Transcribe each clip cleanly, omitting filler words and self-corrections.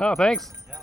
Oh, thanks. Yeah.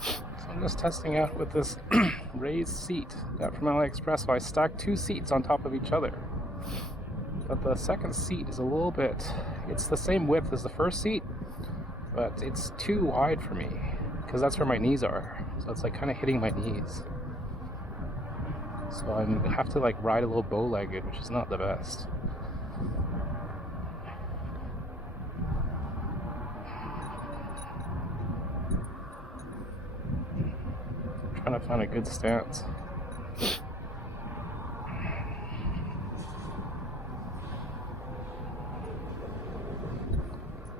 So I'm just testing out with this raised seat got from AliExpress. So I stacked 2 seats on top of each other. But the second seat is a little bit, it's the same width as the first seat, but it's too wide for me because that's where my knees are. So it's like kind of hitting my knees. So I have to like ride a little bow-legged, which is not the best. I'm trying to find a good stance.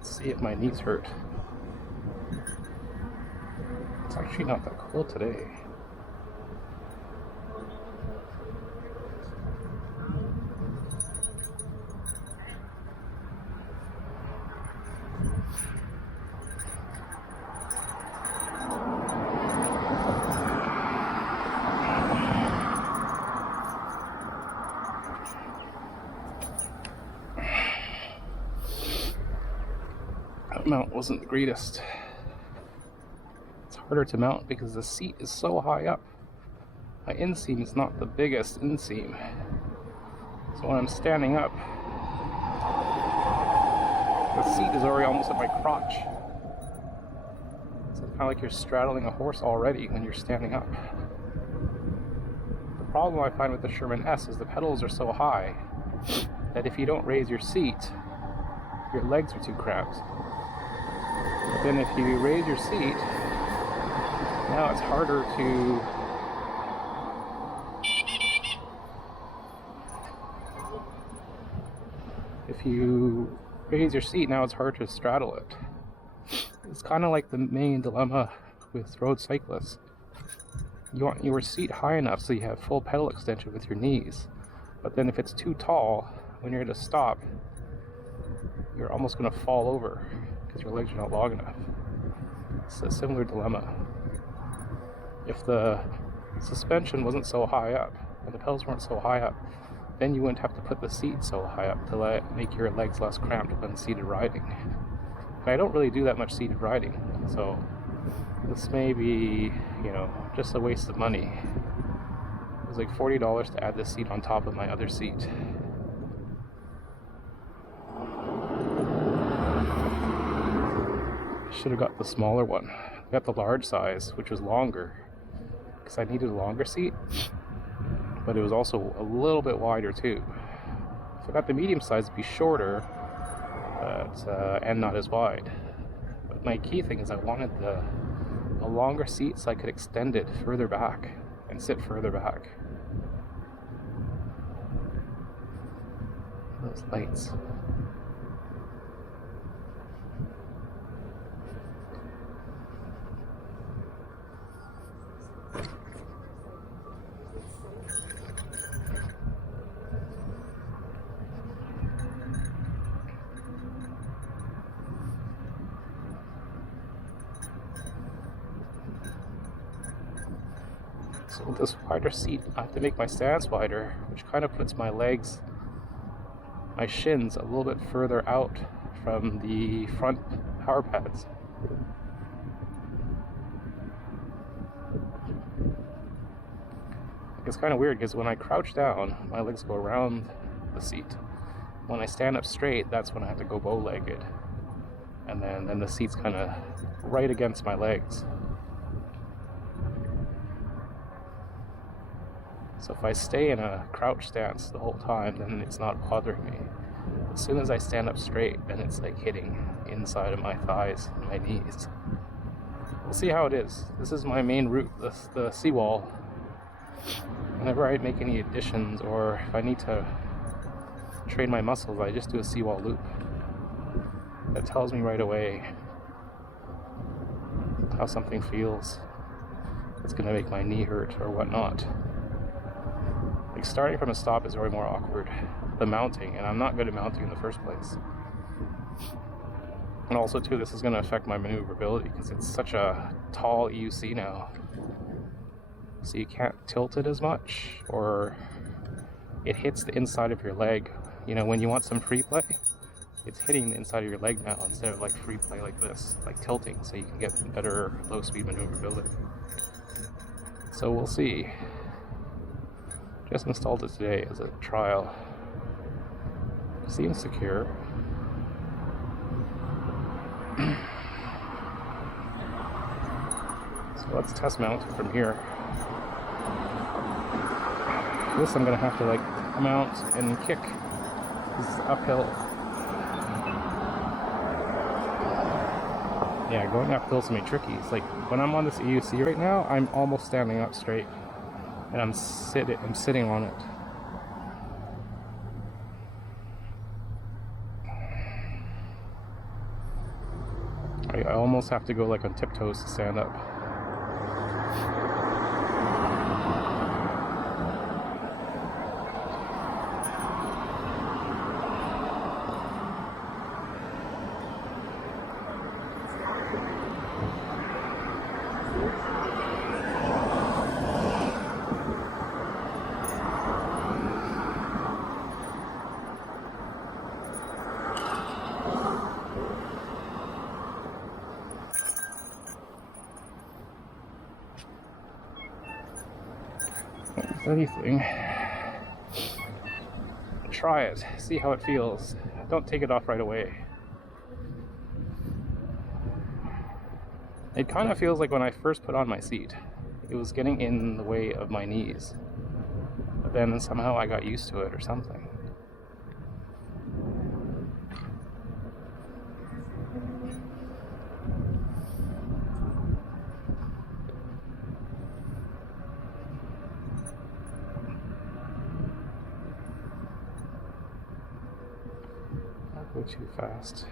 See if my knees hurt. It's actually not that cold today. That mount wasn't the greatest. It's harder to mount because the seat is so high up. My inseam is not the biggest inseam. So when I'm standing up, the seat is already almost at my crotch. So it's kind of like you're straddling a horse already when you're standing up. The problem I find with the Sherman S is the pedals are so high that if you don't raise your seat, your legs are too cramped. But then if you raise your seat, now it's harder to now it's hard to straddle it. It's kind of like the main dilemma with road cyclists. You want your seat high enough so you have full pedal extension with your knees, but then if it's too tall, when you're at a stop, you're almost going to fall over because your legs are not long enough. It's a similar dilemma. If the suspension wasn't so high up and the pedals weren't so high up, then you wouldn't have to put the seat so high up to make your legs less cramped when seated riding. And I don't really do that much seated riding, so this may be, just a waste of money. It was like $40 to add this seat on top of my other seat. Should have got the smaller one. I got the large size, which was longer, because I needed a longer seat, but it was also a little bit wider too. So I got the medium size to be shorter, but and not as wide. But my key thing is I wanted a longer seat so I could extend it further back and sit further back. Those lights. So with this wider seat, I have to make my stance wider, which kind of puts my legs, my shins, a little bit further out from the front power pads. It's kind of weird because when I crouch down, my legs go around the seat. When I stand up straight, that's when I have to go bow-legged. And then the seat's kind of right against my legs. So if I stay in a crouch stance the whole time, then it's not bothering me. As soon as I stand up straight, then it's like hitting inside of my thighs and my knees. We'll see how it is. This is my main route, the Seawall. Whenever I make any additions or if I need to train my muscles, I just do a Seawall loop. That tells me right away how something feels. It's going to make my knee hurt or whatnot. Like starting from a stop is very more awkward. The mounting, and I'm not good at mounting in the first place. And also too, this is going to affect my maneuverability because it's such a tall EUC now. So you can't tilt it as much, or it hits the inside of your leg You know, when you want some free play, it's hitting the inside of your leg now instead of like free play like this, like tilting, so you can get better low speed maneuverability. So we'll see. Just installed it today as a trial. Seems secure. So let's test mount it from here. This I'm gonna have to like mount and kick. This is uphill. Yeah, going uphill is gonna be tricky. It's like when I'm on this EUC right now, I'm almost standing up straight, and I'm sitting on it. I almost have to go like on tiptoes to stand up. Anything. Try it, see how it feels. Don't take it off right away. It kind of feels like when I first put on my seat, it was getting in the way of my knees. But then somehow I got used to it or something. Go too fast.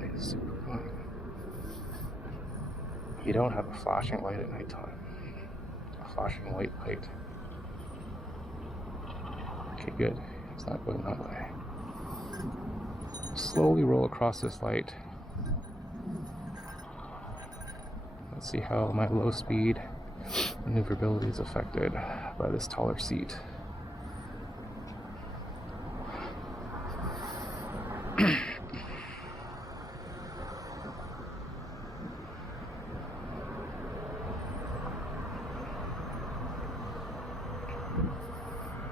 It's super fun. You don't have a flashing light at nighttime. A flashing white light. Okay, good. It's not going that way. Slowly roll across this light. Let's see how my low speed maneuverability is affected by this taller seat.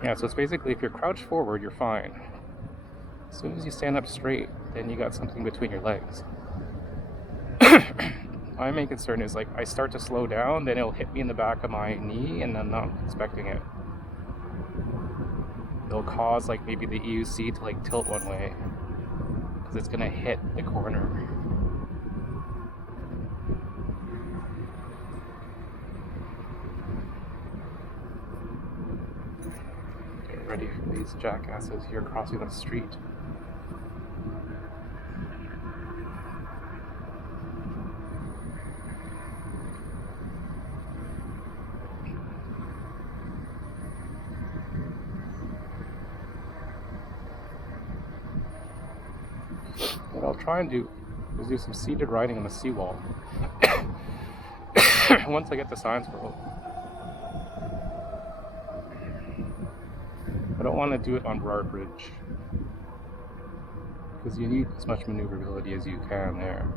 Yeah, so it's basically if you're crouched forward, you're fine. As soon as you stand up straight, then you got something between your legs. My main concern is like I start to slow down, then it'll hit me in the back of my knee and I'm not expecting it. It'll cause like maybe the EUC to like tilt one way because it's gonna hit the corner. Ready for these jackasses here crossing the street. What I'll try and do is do some seated riding on the seawall once I get to Science World. I don't want to do it on Burrard Bridge because you need as much maneuverability as you can there.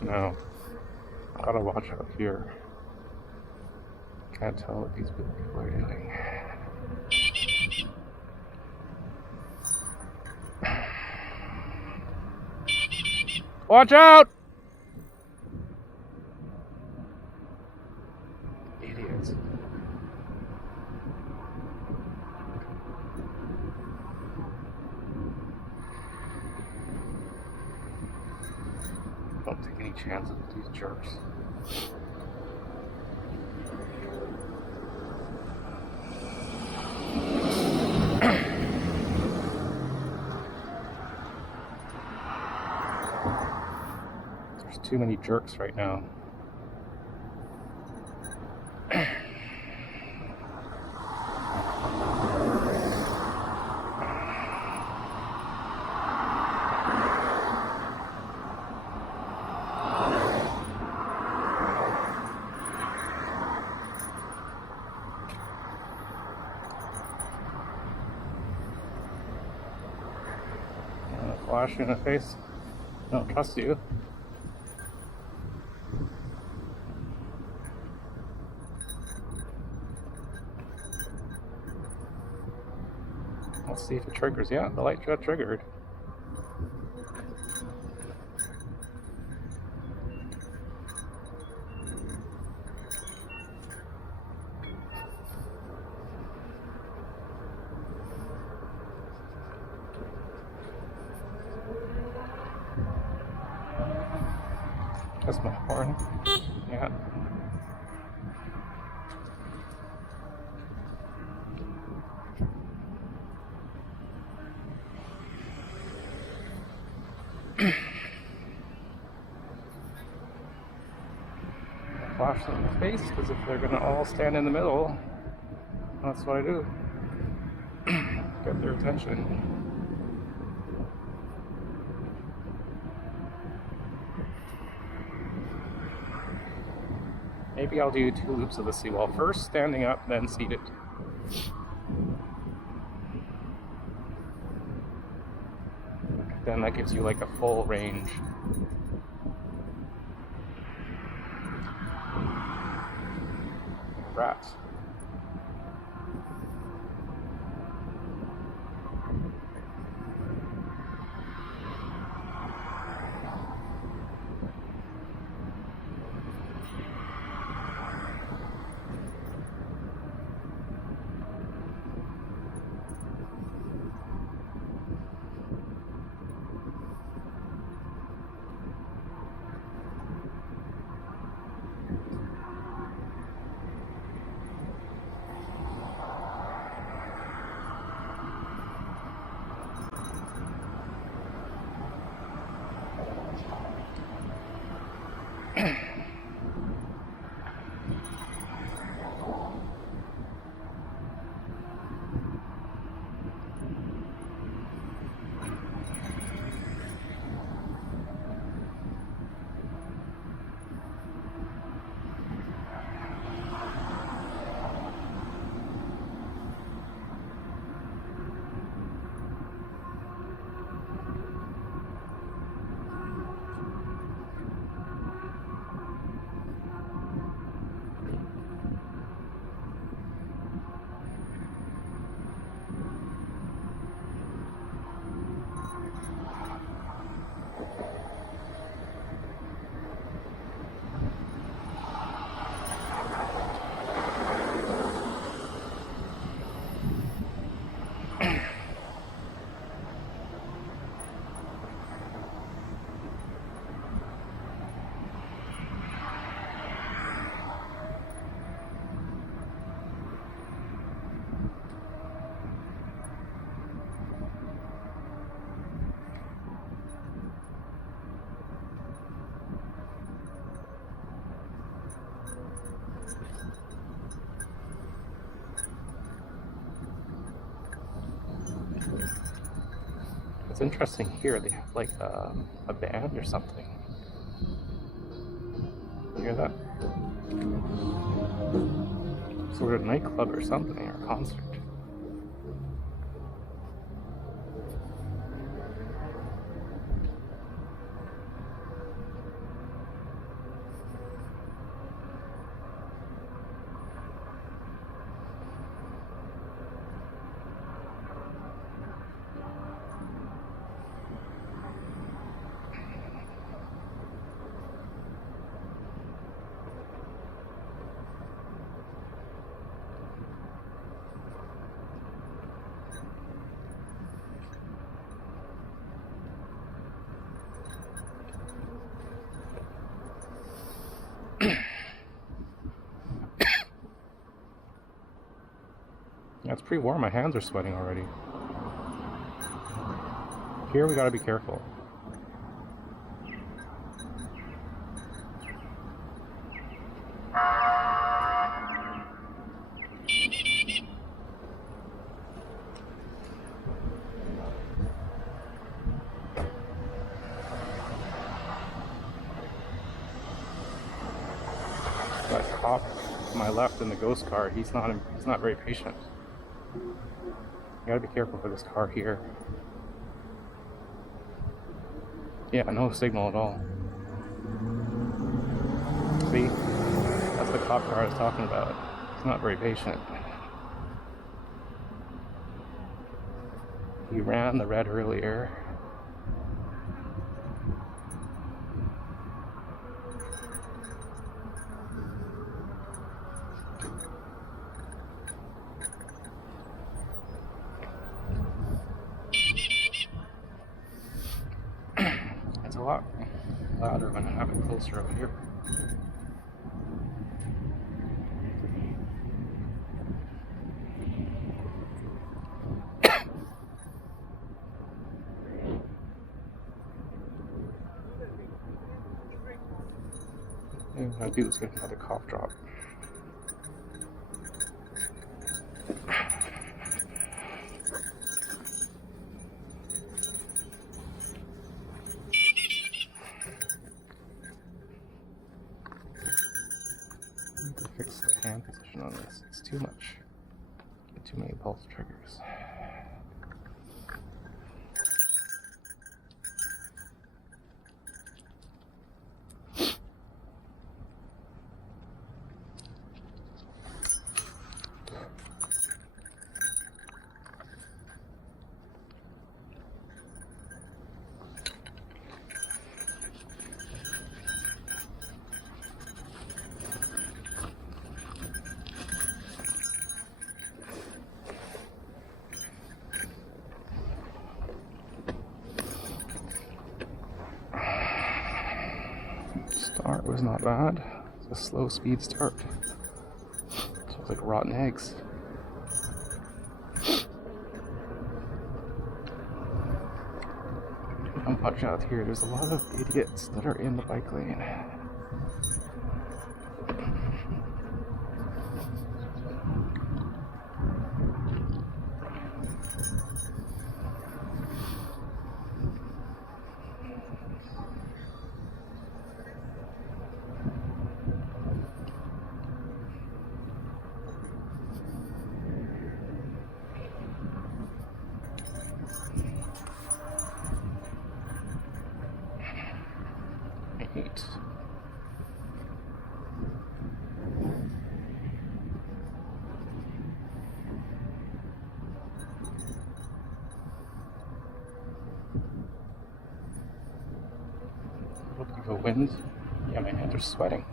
No, I gotta watch out here. Can't tell what these people are doing. Watch out! Idiots. Don't take any chances with these jerks. There's too many jerks right now. Flash you in the face. I don't trust you. Let's see if it triggers. Yeah, the light got triggered. That's my horn. Yeah. Flash them in the face, because if they're gonna all stand in the middle, that's what I do. Get their attention. Maybe I'll do 2 loops of the seawall. First standing up, then seated. Then that gives you like a full range. Rats. It's interesting here, they have like a band or something. You hear that? Sort of nightclub or something, or concert. Yeah, it's pretty warm. My hands are sweating already. Here we gotta be careful. cop to my left in the ghost car. He's not very patient. You gotta be careful for this car here. Yeah, no signal at all. See? That's the cop car I was talking about. He's not very patient. He ran the red earlier. It's a lot louder when I have it closer over here. And what I do is get another cough drop. Fix the hand position on this. It's too much. Get too many pulse triggers. Start was not bad. It's a slow speed start. Smells like rotten eggs. I'm watching out here. There's a lot of idiots that are in the bike lane. 8. Looking for wind. Yeah, my hands are sweating.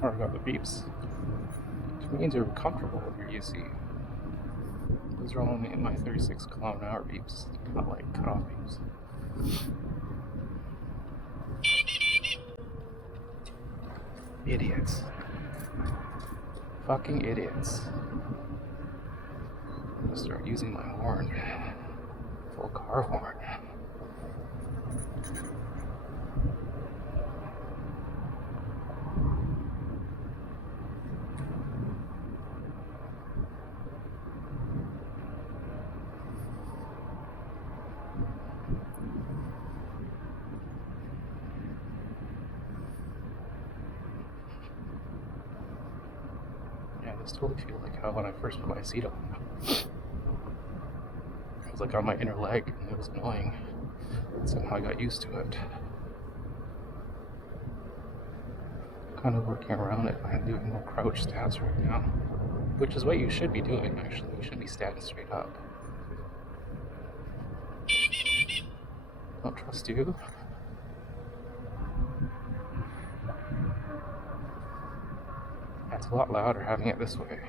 Or got the beeps. Which means you're comfortable with your UC. Those are only in my 36 km/h beeps, not like cutoff beeps. Idiots. Fucking idiots. I'm gonna start using my horn. Full car horn. Totally feel like how when I first put my seat on. It was like on my inner leg and it was annoying. Somehow I got used to it. Kind of working around it. I'm doing more crouch stance right now. Which is what you should be doing actually. You should be standing straight up. Don't trust you. It's a lot louder having it this way.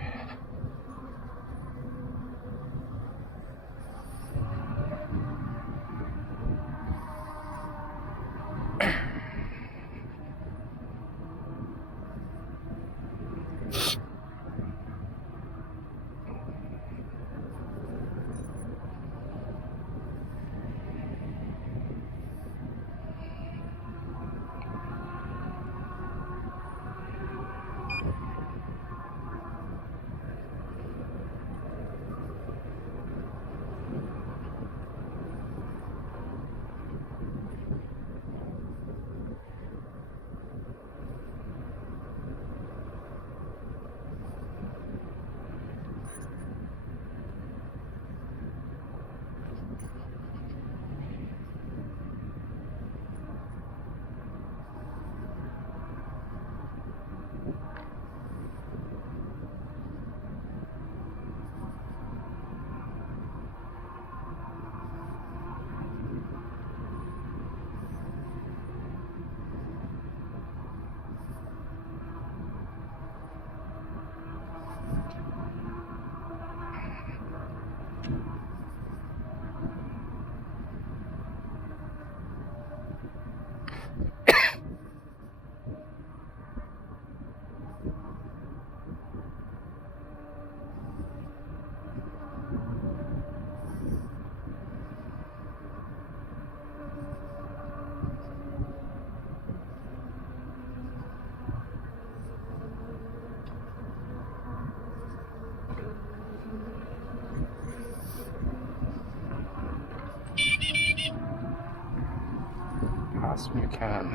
Pass when you can,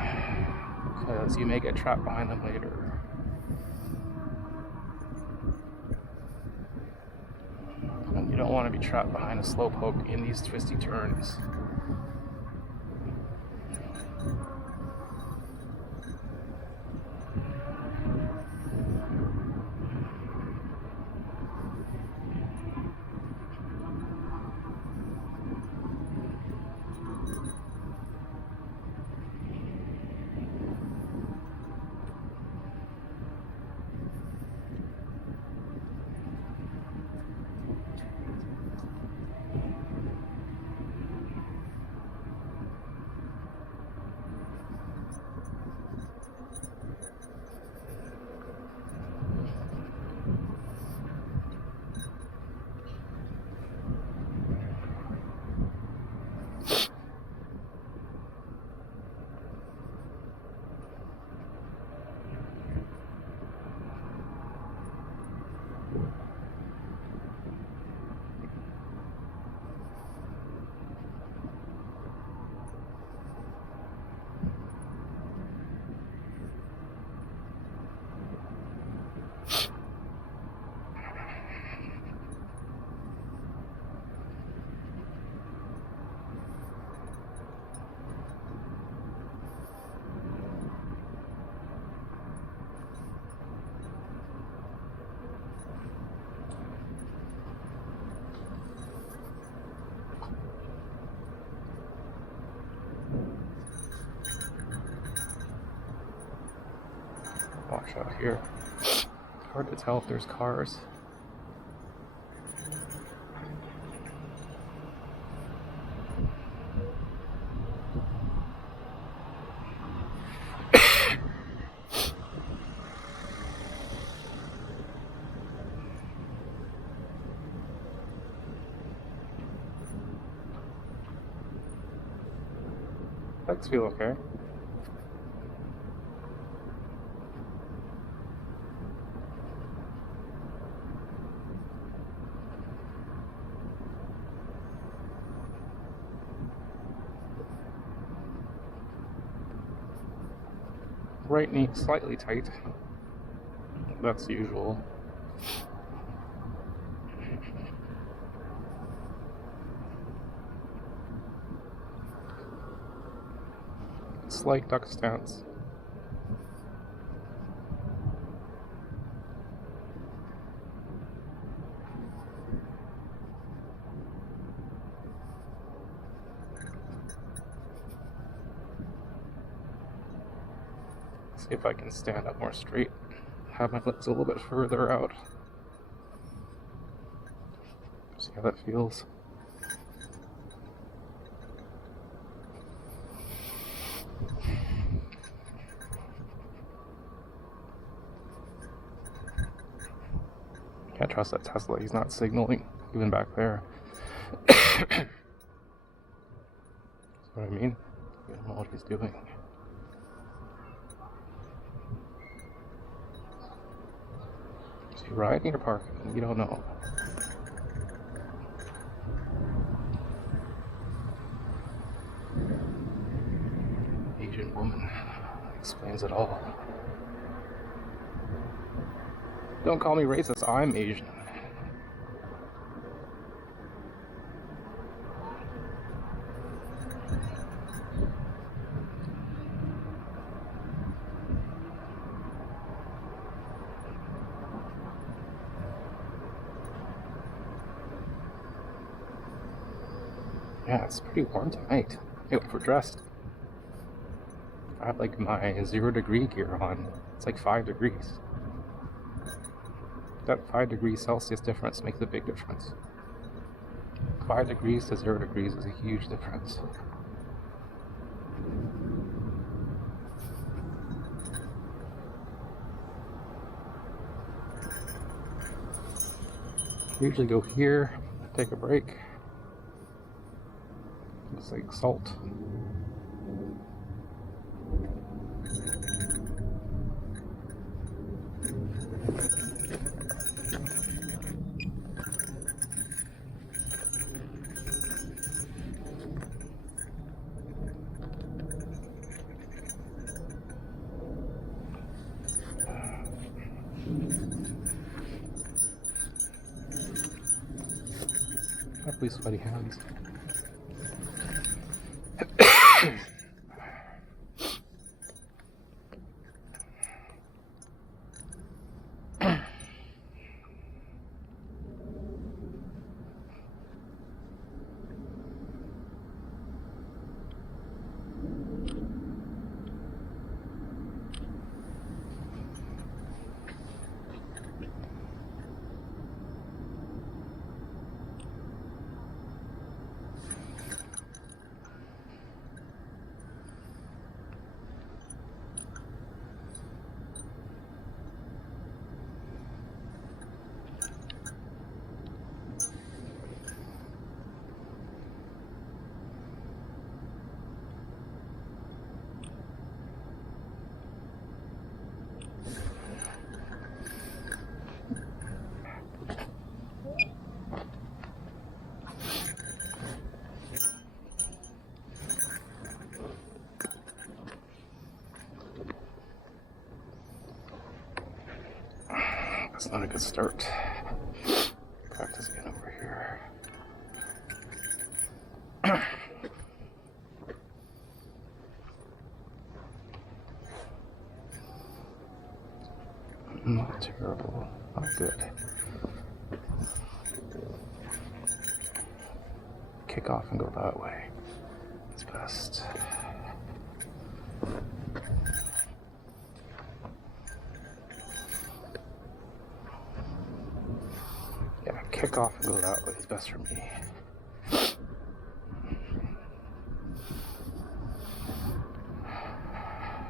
because you may get trapped behind them later. And you don't want to be trapped behind a slowpoke in these twisty turns. Watch out here. Hard to tell if there's cars. Legs feel okay. Right knee slightly tight. That's usual. Slight duck stance. See if I can stand up more straight. have my legs a little bit further out. See how that feels? Can't trust that Tesla, he's not signaling, even back there. That's what I mean? You don't know what he's doing. Is he riding or parking? You don't know. Asian woman explains it all. Don't call me racist, I'm Asian. Yeah, it's pretty warm tonight. Hey, if we're dressed. I have like my 0 degree gear on. It's like 5 degrees. That 5 degrees Celsius difference makes a big difference. 5 degrees to 0 degrees is a huge difference. I usually go here, take a break. It's like salt. Probably sweaty hands. That's not a good start. Practice again over here. Not terrible, not good. Kick off and go that way. It's best. Yeah, kick off and go that way is best for me.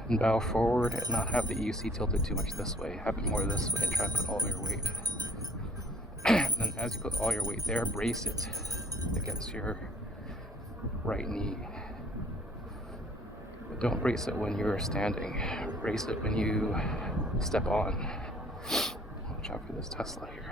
And bow forward and not have the EUC tilted too much this way. Have it more this way and try to put all your weight. And then as you put all your weight there, brace it against your right knee. But don't brace it when you're standing. Brace it when you step on. Watch out for this Tesla here.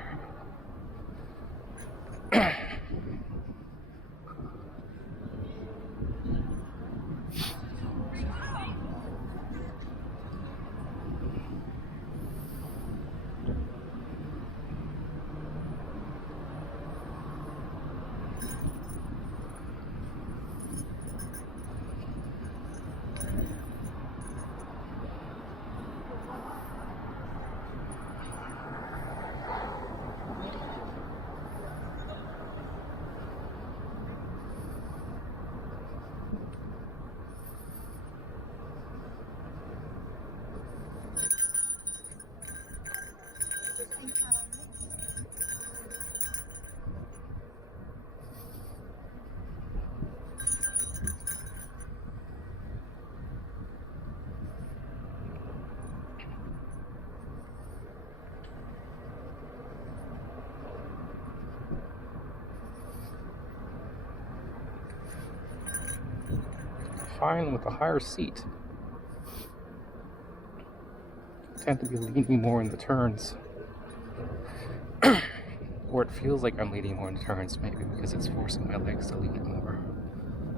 find with a higher seat, I tend to be leaning more in the turns. Or it feels like I'm leaning more in the turns, maybe because it's forcing my legs to lean more.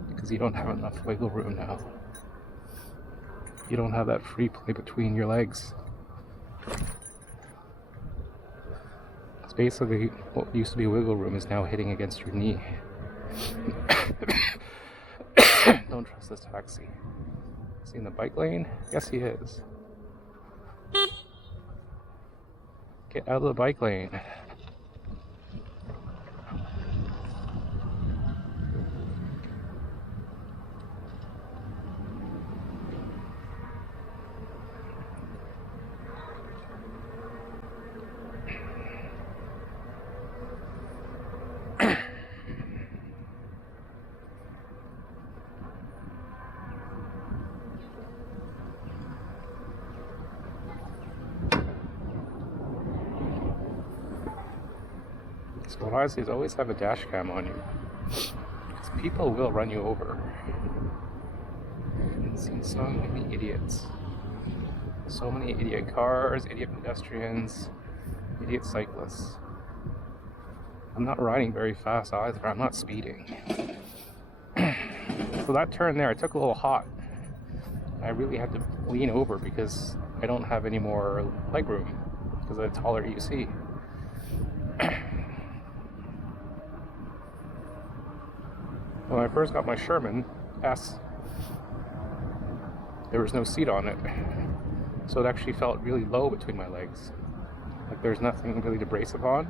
Because you don't have enough wiggle room now. You don't have that free play between your legs. It's basically what used to be wiggle room is now hitting against your knee. Don't trust this taxi. Is he in the bike lane? Yes, he is. Get out of the bike lane. So what I say is always have a dash cam on you, because people will run you over. I've seen so many idiots. So many idiot cars, idiot pedestrians, idiot cyclists. I'm not riding very fast either, I'm not speeding. So that turn there, I took a little hot. I really had to lean over because I don't have any more leg room because of the taller EUC. When I first got my Sherman S, there was no seat on it, so it actually felt really low between my legs. Like there's nothing really to brace upon.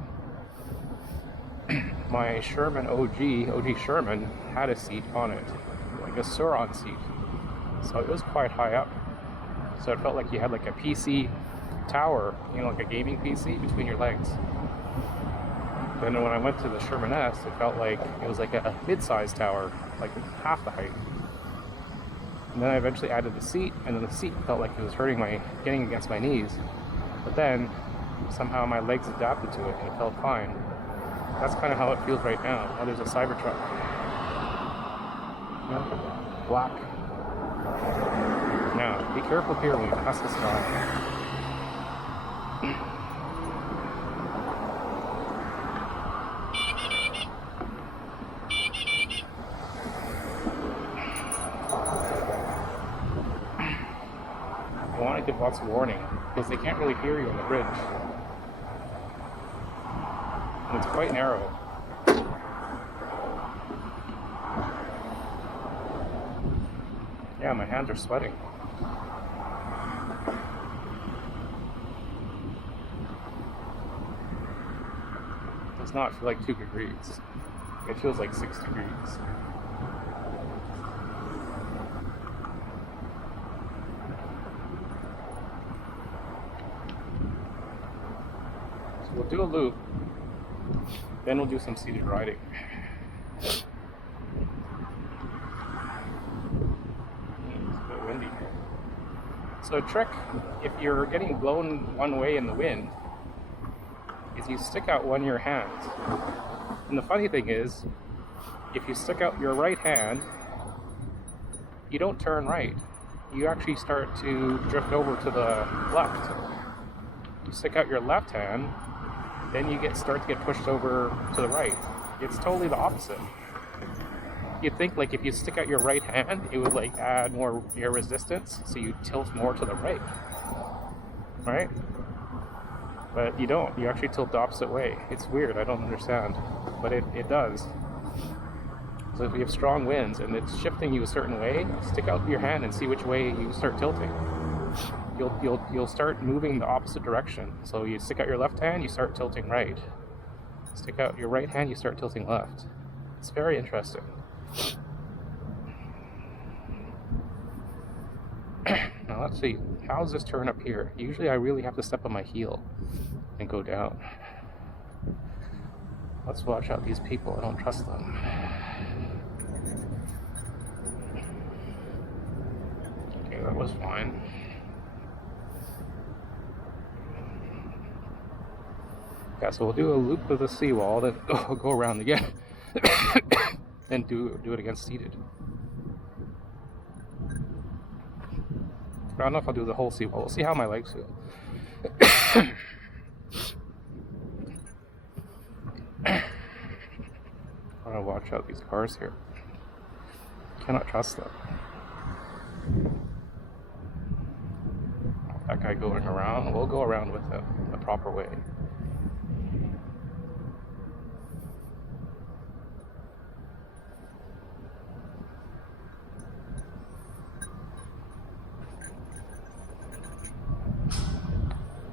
My Sherman OG Sherman had a seat on it, like a Suron seat, so it was quite high up. So it felt like you had like a PC tower, you know, like a gaming PC between your legs. Then when I went to the Sherman S, it felt like it was like a mid-sized tower, like half the height. And then I eventually added the seat, and then the seat felt like it was getting against my knees. But then somehow my legs adapted to it, and it felt fine. That's kind of how it feels right now. Oh, there's a Cybertruck. Yeah, black. Now, be careful here when you pass this guy. I want to give lots of warning, because they can't really hear you on the bridge. And it's quite narrow. Yeah, my hands are sweating. It does not feel like 2 degrees. It feels like 6 degrees. So we'll do a loop, then we'll do some seated riding. It's a bit windy. So a trick, if you're getting blown one way in the wind, is you stick out one of your hands. And the funny thing is, if you stick out your right hand, you don't turn right. You actually start to drift over to the left. You stick out your left hand, then you start to get pushed over to the right. It's totally the opposite. You'd think like if you stick out your right hand, it would like add more air resistance, so you tilt more to the right, right? But you don't. You actually tilt the opposite way. It's weird. I don't understand, but it does. So if you have strong winds and it's shifting you a certain way, stick out your hand and see which way you start tilting. You'll start moving the opposite direction. So you stick out your left hand, you start tilting right. Stick out your right hand, you start tilting left. It's very interesting. Now let's see, how's this turn up here? Usually I really have to step on my heel and go down. Let's watch out these people, I don't trust them. Okay, that was fine. Yeah, so we'll do a loop of the seawall, then go around again, then do it again seated. I don't know if I'll do the whole seawall. We'll see how my legs feel. I want to watch out these cars here. Cannot trust them. That guy going around, we'll go around with him the proper way.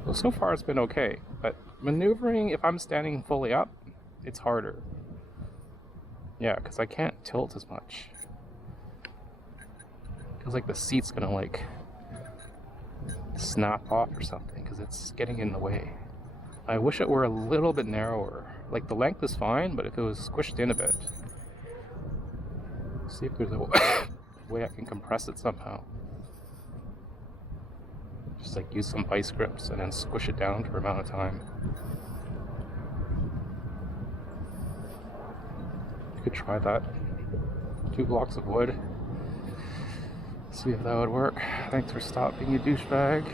Well, so far it's been okay, but maneuvering, if I'm standing fully up, it's harder. Yeah, because I can't tilt as much. Feels like the seat's gonna like snap off or something because it's getting in the way. I wish it were a little bit narrower. Like the length is fine, but if it was squished in a bit. See if there's a way I can compress it somehow. Just like use some vice grips and then squish it down for an amount of time. You could try that. 2 blocks of wood. See if that would work. Thanks for stopping, you douchebag.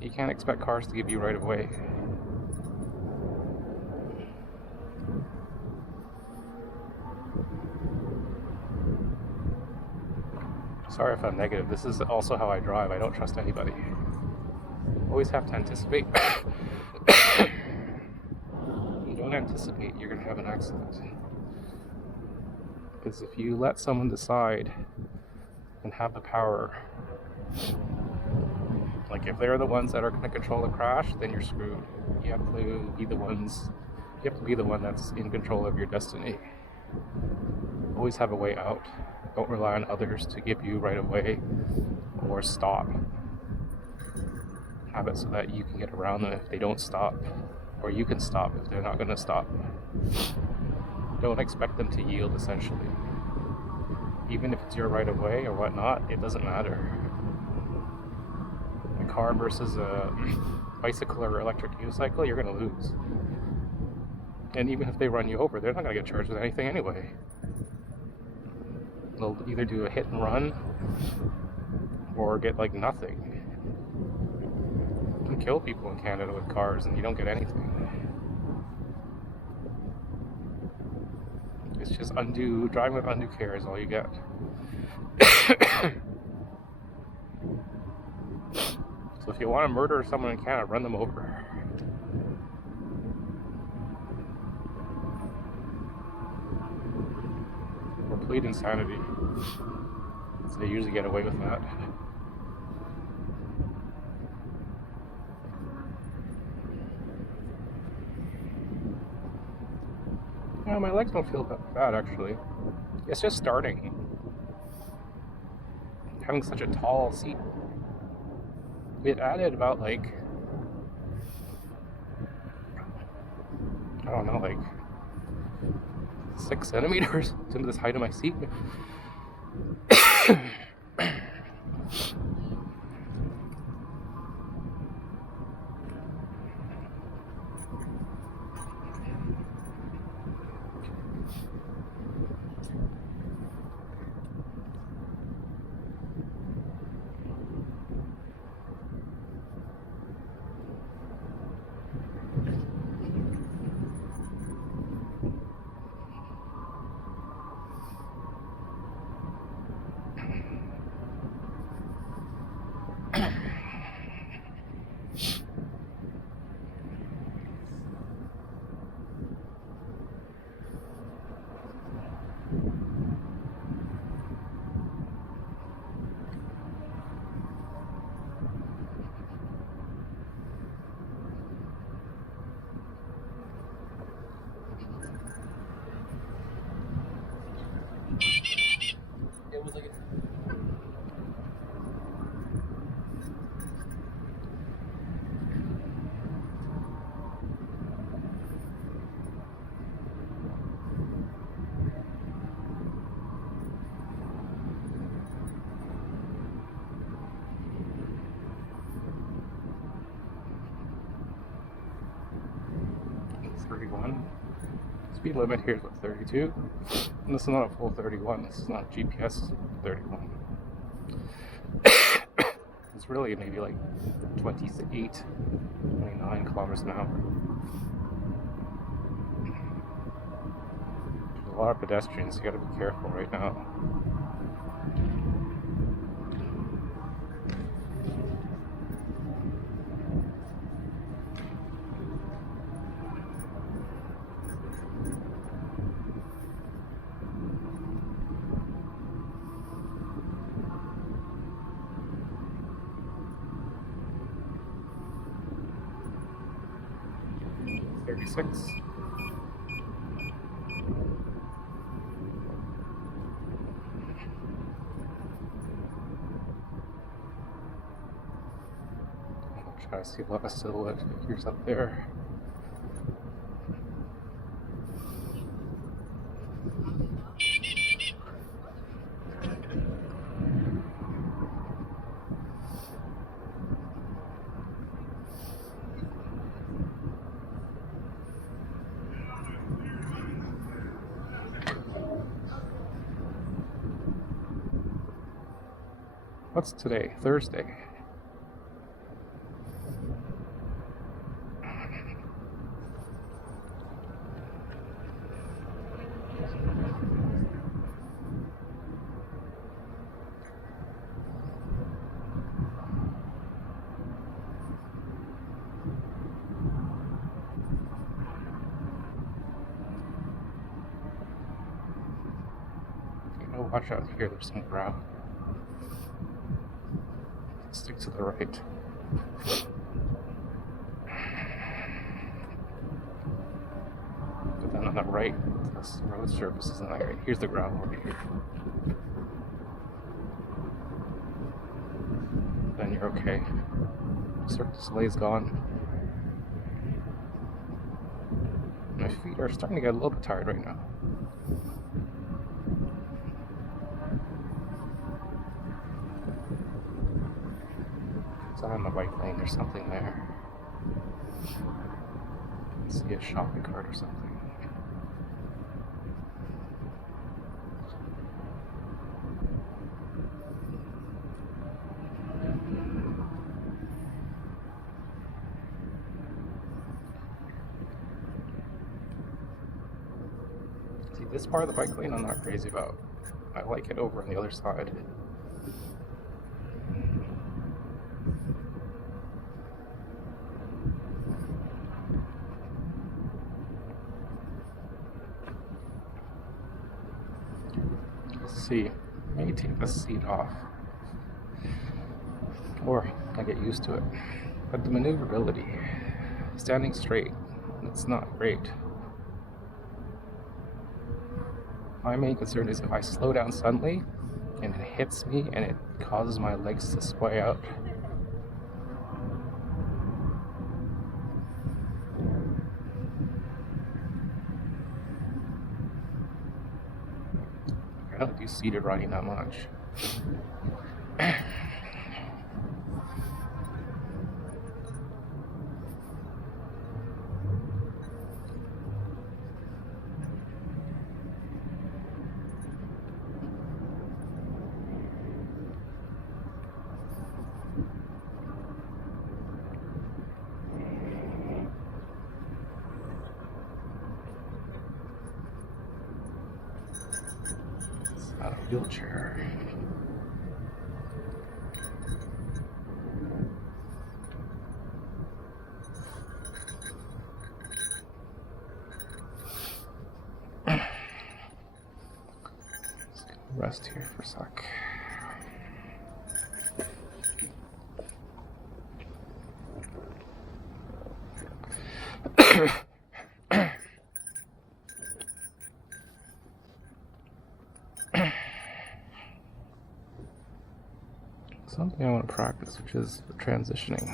You can't expect cars to give you right of way. Sorry if I'm negative. This is also how I drive. I don't trust anybody. Always have to anticipate. You don't anticipate, you're going to have an accident. Because if you let someone decide and have the power, like if they're the ones that are going to control the crash, then you're screwed. You have to be the one that's in control of your destiny. Always have a way out. Don't rely on others to give you right of way or stop. Have it so that you can get around them if they don't stop, or you can stop if they're not going to stop. Don't expect them to yield, essentially. Even if it's your right of way or whatnot, it doesn't matter. A car versus a bicycle or electric unicycle, you're going to lose. And even if they run you over, they're not going to get charged with anything anyway. They'll either do a hit and run or get like nothing. You can kill people in Canada with cars and you don't get anything. It's just driving with undue care is all you get. So if you want to murder someone in Canada, run them over. Or plead insanity. So they usually get away with that. Yeah, my legs don't feel that bad actually. It's just starting. Having such a tall seat. It added about like, I don't know, like 6 centimeters to this height of my seat. Speed limit here is 32. This is not a full 31. This is not a GPS 31. It's really maybe like 28, 29 kilometers an hour. There's a lot of pedestrians. You gotta be careful right now. Six. I'll try to see a lot of silhouette figures up there. What's today? Thursday. Oh, watch out here, there's some ground. Stick to the right. But then on the right, this road surface isn't like right. Here's the ground over here. Then you're okay. Cirque du Soleil's gone. My feet are starting to get a little bit tired right now. On the bike lane, there's something there. I see a shopping cart or something. See, this part of the bike lane I'm not crazy about. I like it over on the other side. See, maybe take the seat off, or I get used to it. But the maneuverability, standing straight, it's not great. My main concern is if I slow down suddenly and it hits me and it causes my legs to sway out. I don't do seated riding that much. Not a wheelchair. Rest here for a sec. Something I want to practice, which is the transitioning.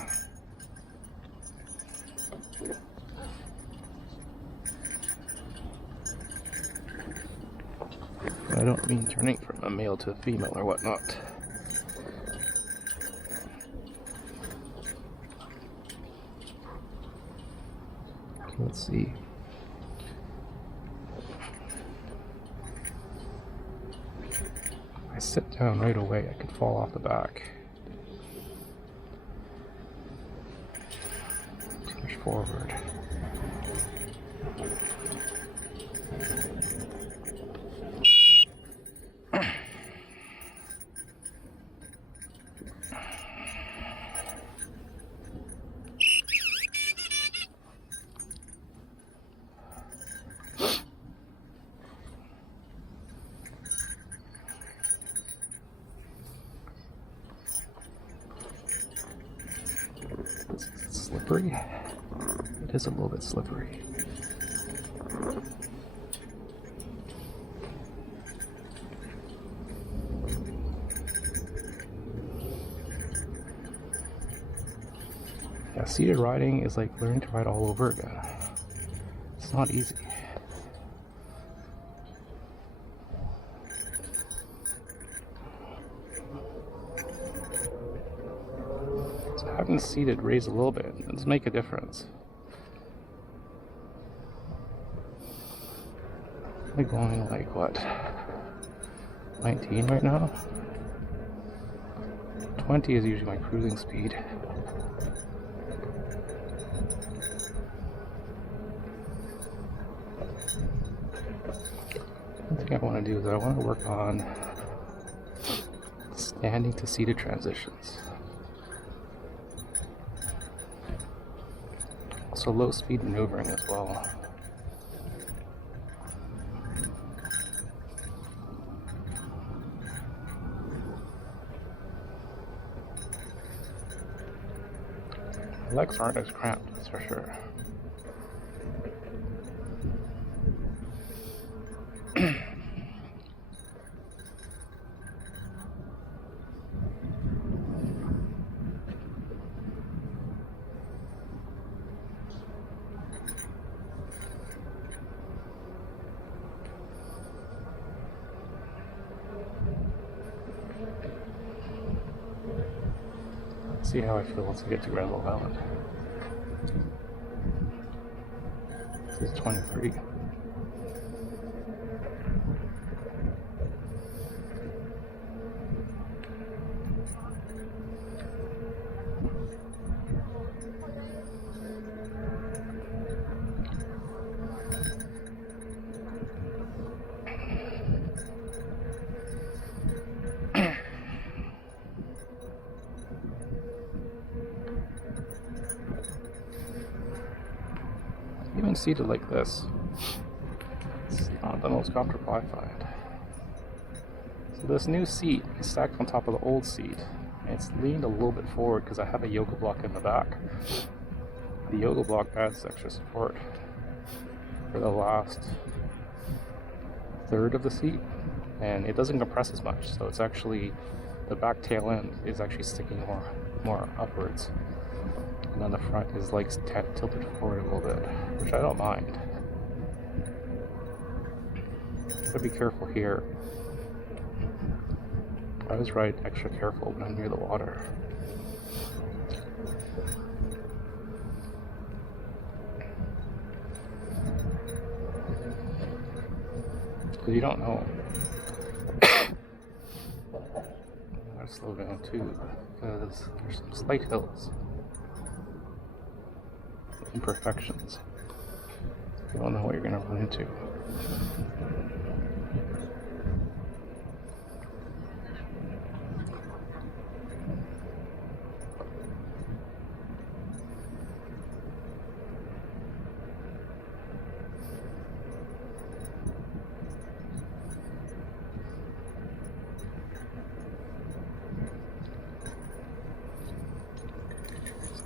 I don't mean turning from a male to a female or whatnot. Let's see. sit down right away, I could fall off the back. Push forward. Is it slippery? It is a little bit slippery. Yeah, seated riding is like learning to ride all over again. It's not easy. So having seated raise a little bit does make a difference. I'm going like what? 19 right now? 20 is usually my cruising speed. One thing I want to do is I want to work on standing to seated transitions. Also low speed maneuvering as well. My legs aren't as cramped, that's for sure. See how I feel once I get to Granville Island. This is 23. Even seated like this, it's not the most comfortable I find. So this new seat is stacked on top of the old seat. And it's leaned a little bit forward because I have a yoga block in the back. The yoga block adds extra support for the last third of the seat, and it doesn't compress as much, so it's actually, the back tail end is actually sticking more upwards. And then the front is like tilted forward a little bit, which I don't mind. Gotta be careful here. I always ride extra careful when I'm near the water. Because you don't know. I gotta slow down too, because there's some slight hills. Imperfections. You don't know what you're going to run into.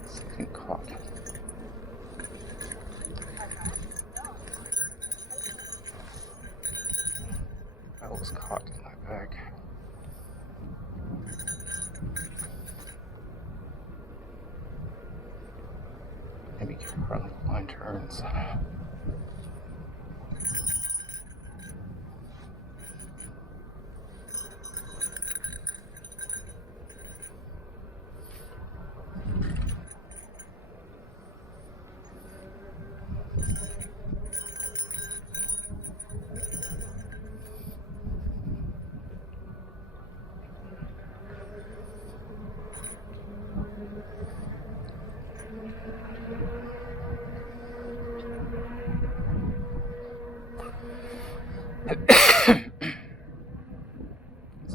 Something caught. I was caught in my bag. Maybe careful around the line turns.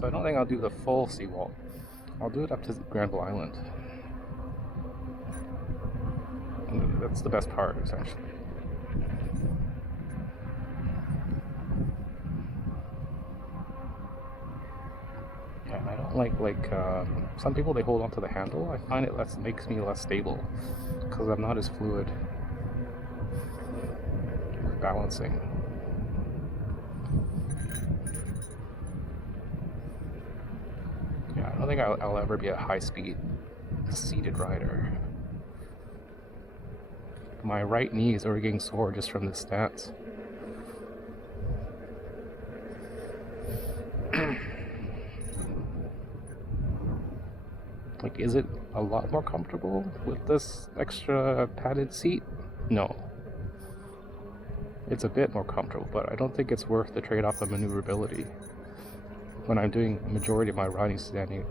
So I don't think I'll do the full seawall. I'll do it up to Granville Island. And that's the best part, essentially. Yeah, I don't like some people, they hold onto the handle. I find it makes me less stable because I'm not as fluid with balancing. Yeah, I don't think I'll ever be a high-speed seated rider. My right knee is already getting sore just from this stance. Like, is it a lot more comfortable with this extra padded seat? No. It's a bit more comfortable, but I don't think it's worth the trade-off of maneuverability when I'm doing the majority of my riding standing.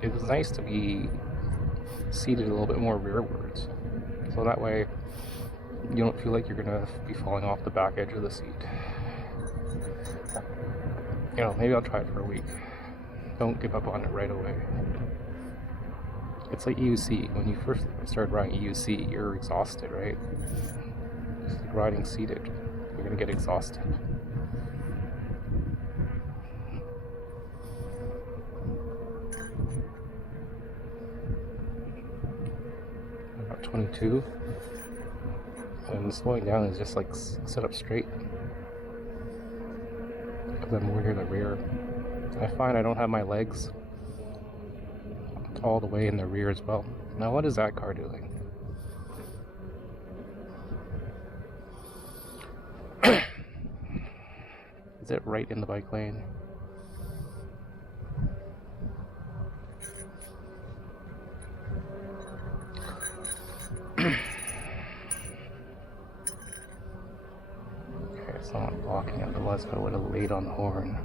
It's nice to be seated a little bit more rearwards, so that way you don't feel like you're gonna be falling off the back edge of the seat. You know, maybe I'll try it for a week. Don't give up on it right away. It's like EUC. When you first start riding EUC, you're exhausted, right? It's like riding seated. You're gonna get exhausted. About 22. And slowing down is just like sit up straight. Because I'm more near the rear. I find I don't have my legs all the way in the rear as well. Now what is that car doing? Is it right in the bike lane? Okay, it's not blocking, otherwise I would have laid on the horn.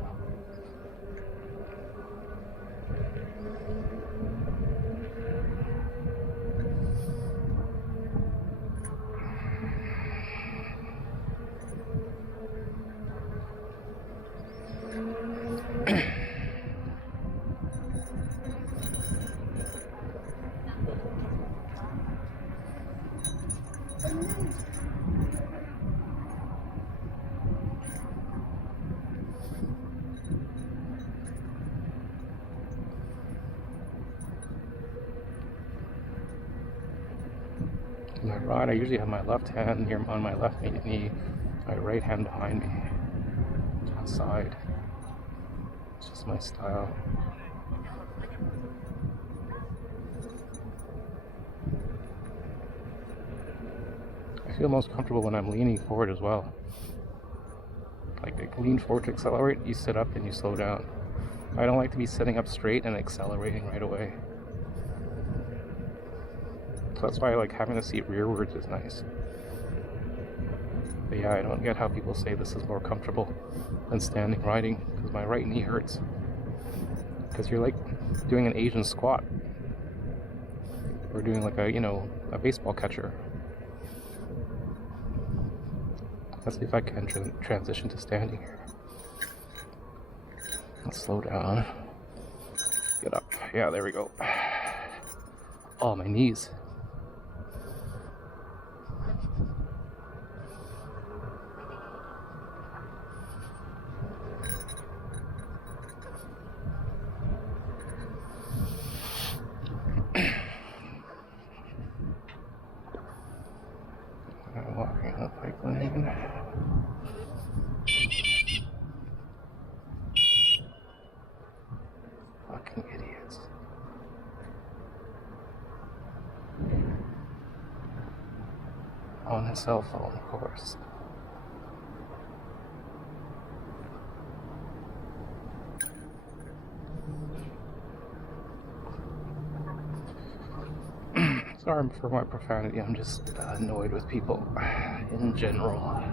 My ride, I usually have my left hand here on my left knee, my right hand behind me, outside. It's just my style. I feel most comfortable when I'm leaning forward as well. Like, lean forward to accelerate, you sit up and you slow down. I don't like to be sitting up straight and accelerating right away. So that's why I like having the seat rearwards is nice. But yeah, I don't get how people say this is more comfortable than standing riding, because my right knee hurts. Because you're like doing an Asian squat. Or doing like a baseball catcher. Let's see if I can transition to standing here. Let's slow down. Get up. Yeah, there we go. Oh, my knees. I'm walking up bike lane. Fucking idiots. On his cell phone, of course. Sorry for my profanity, I'm just annoyed with people in general.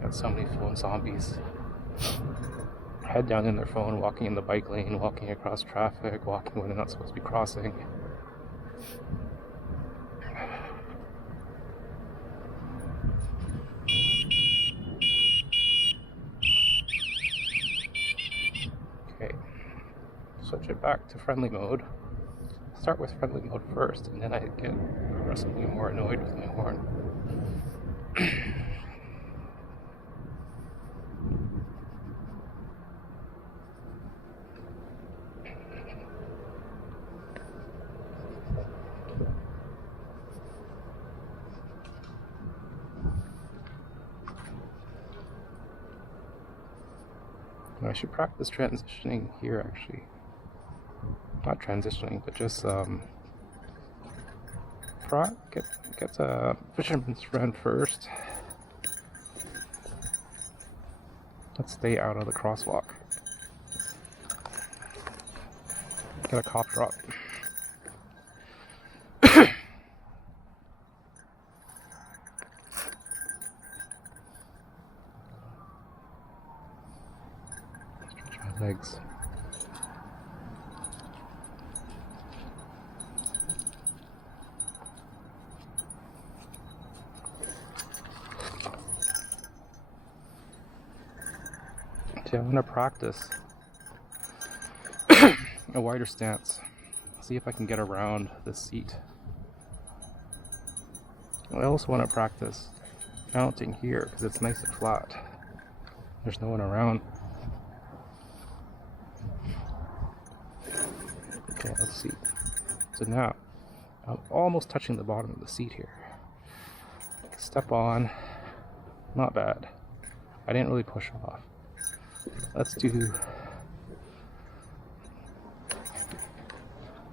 Got so many phone zombies. head down in their phone, walking in the bike lane, walking across traffic, walking when they're not supposed to be crossing. Okay, switch it back to friendly mode. Start with friendly mode first, and then I get progressively more annoyed with my horn. I should practice transitioning here, actually. Not transitioning, but just get a fisherman's friend first. Let's stay out of the crosswalk. Get a cop drop. Stretch my legs. Okay, I'm gonna practice a wider stance. See if I can get around this seat. I also want to practice mounting here because it's nice and flat. There's no one around. Okay, let's see. So now, I'm almost touching the bottom of the seat here. Step on. Not bad. I didn't really push off. Let's do...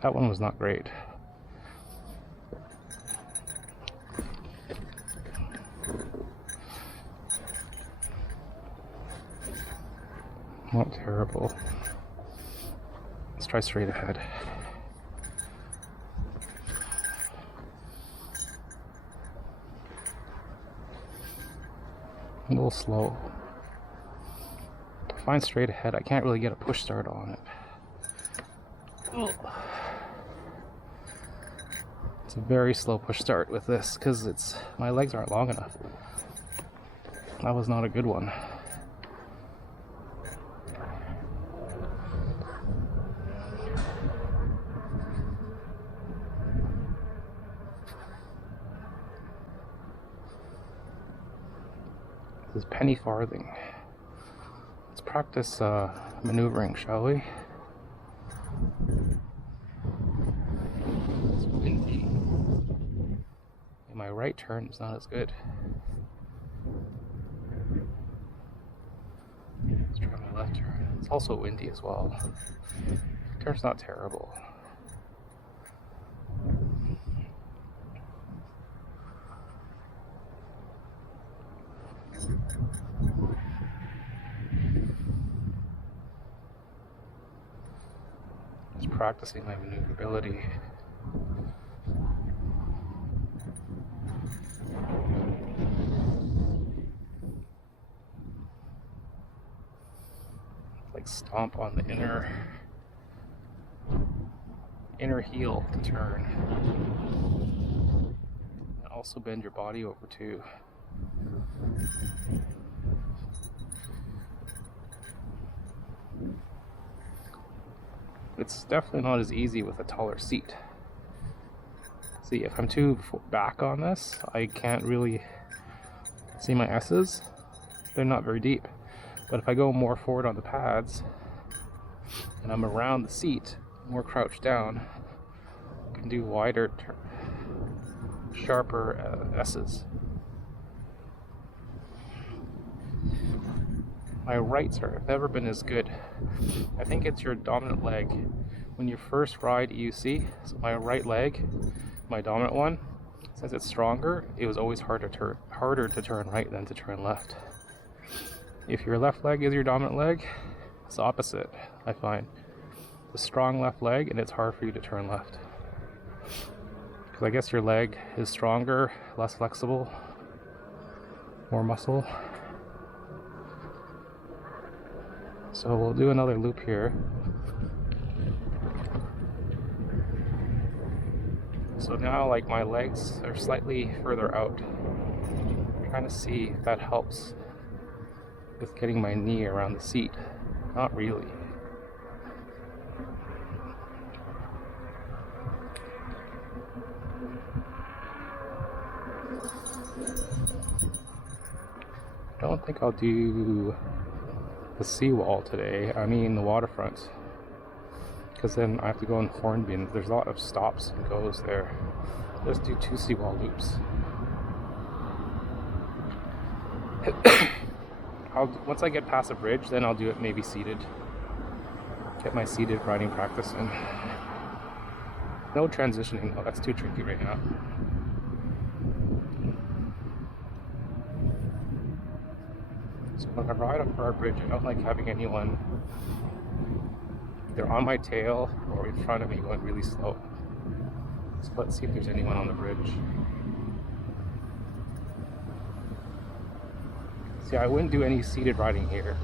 That one was not great. Not terrible. Let's try straight ahead. A little slow. To find straight ahead, I can't really get a push start on it. Oh. It's a very slow push start with this because my legs aren't long enough. That was not a good one. This is penny farthing. Let's practice maneuvering, shall we? It's windy. And my right turn is not as good. Let's try my left turn. It's also windy as well. Turn's not terrible. Just practicing my maneuverability. Like stomp on the inner heel to turn. And also bend your body over too. It's definitely not as easy with a taller seat. See, if I'm too back on this, I can't really see my S's. They're not very deep. But if I go more forward on the pads, and I'm around the seat, more crouched down, I can do wider, sharper S's. My rights have never been as good. I think it's your dominant leg. When you first ride EUC, so my right leg, my dominant one, since it's stronger, it was always harder to turn right than to turn left. If your left leg is your dominant leg, it's the opposite, I find. The strong left leg, and it's hard for you to turn left. Because I guess your leg is stronger, less flexible, more muscle. So we'll do another loop here. So now like my legs are slightly further out. I'm trying to see if that helps with getting my knee around the seat. Not really. I don't think I'll do the seawall today. I mean the waterfront. Because then I have to go in Hornbeam. There's a lot of stops and goes there. Let's do 2 seawall loops. Once I get past a bridge, then I'll do it maybe seated. Get my seated riding practice in. No transitioning though, that's too tricky right now. So when I ride up our bridge, I don't like having anyone either on my tail or in front of me going really slow. So let's see if there's anyone on the bridge. See, I wouldn't do any seated riding here.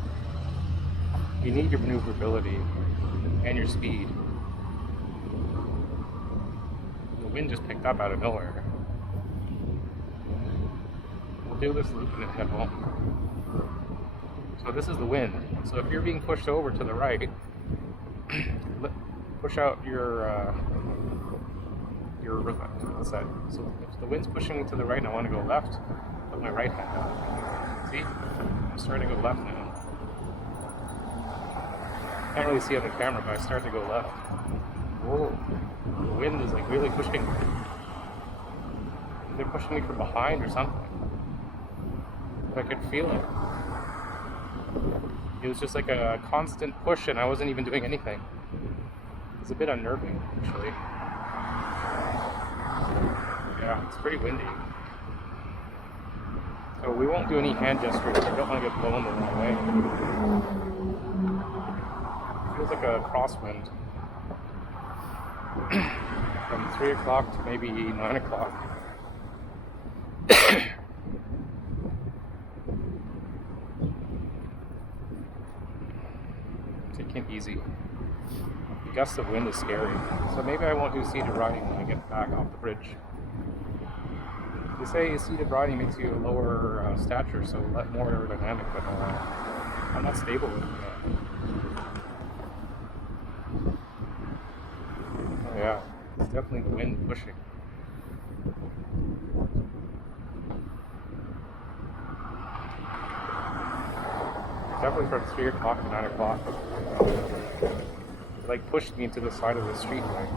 You need your maneuverability and your speed. The wind just picked up out of nowhere. We'll do this loop and then head home. So this is the wind. So if you're being pushed over to the right, push out your what's that? So if the wind's pushing me to the right and I want to go left, put my right hand out. See? I'm starting to go left now. Can't really see on the camera, but I start to go left. Whoa. The wind is like really pushing me. They're pushing me from behind or something. I could feel it. It was just like a constant push and I wasn't even doing anything. It's a bit unnerving, actually. Yeah, it's pretty windy. So we won't do any hand gestures. I don't want to get blown the wrong way. It feels like a crosswind. From 3 o'clock to maybe 9 o'clock. Take it easy. The gust of wind is scary. So maybe I won't do seated riding when I get back off the bridge. They say seated riding makes you a lower stature, so more aerodynamic, but I'm not stable with it. Oh yeah, it's definitely the wind pushing. Definitely from 3 o'clock to 9 o'clock. It like pushed me into the side of the street, right?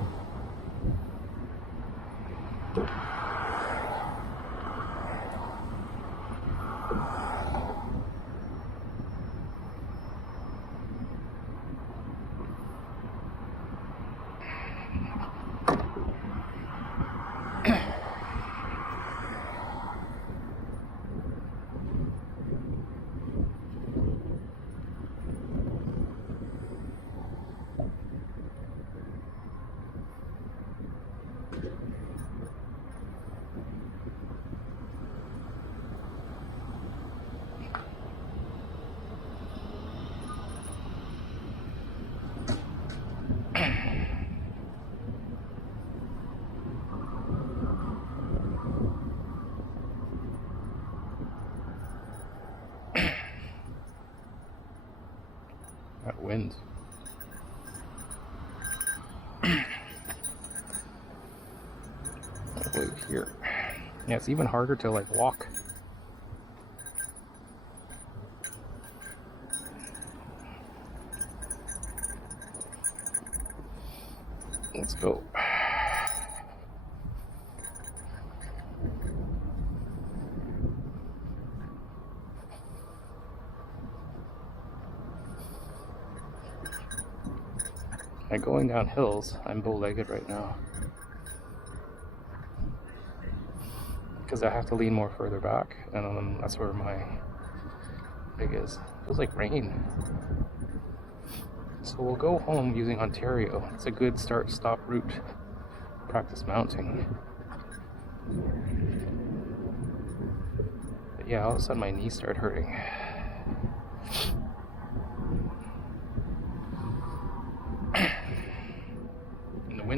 That wind. Wait here. Yeah, it's even harder to like walk. Let's go. And going down hills, I'm bow-legged right now. Because I have to lean more further back, and that's where my leg is. It feels like rain. So we'll go home using Ontario. It's a good start-stop route. Practice mounting. But yeah, all of a sudden my knees start hurting.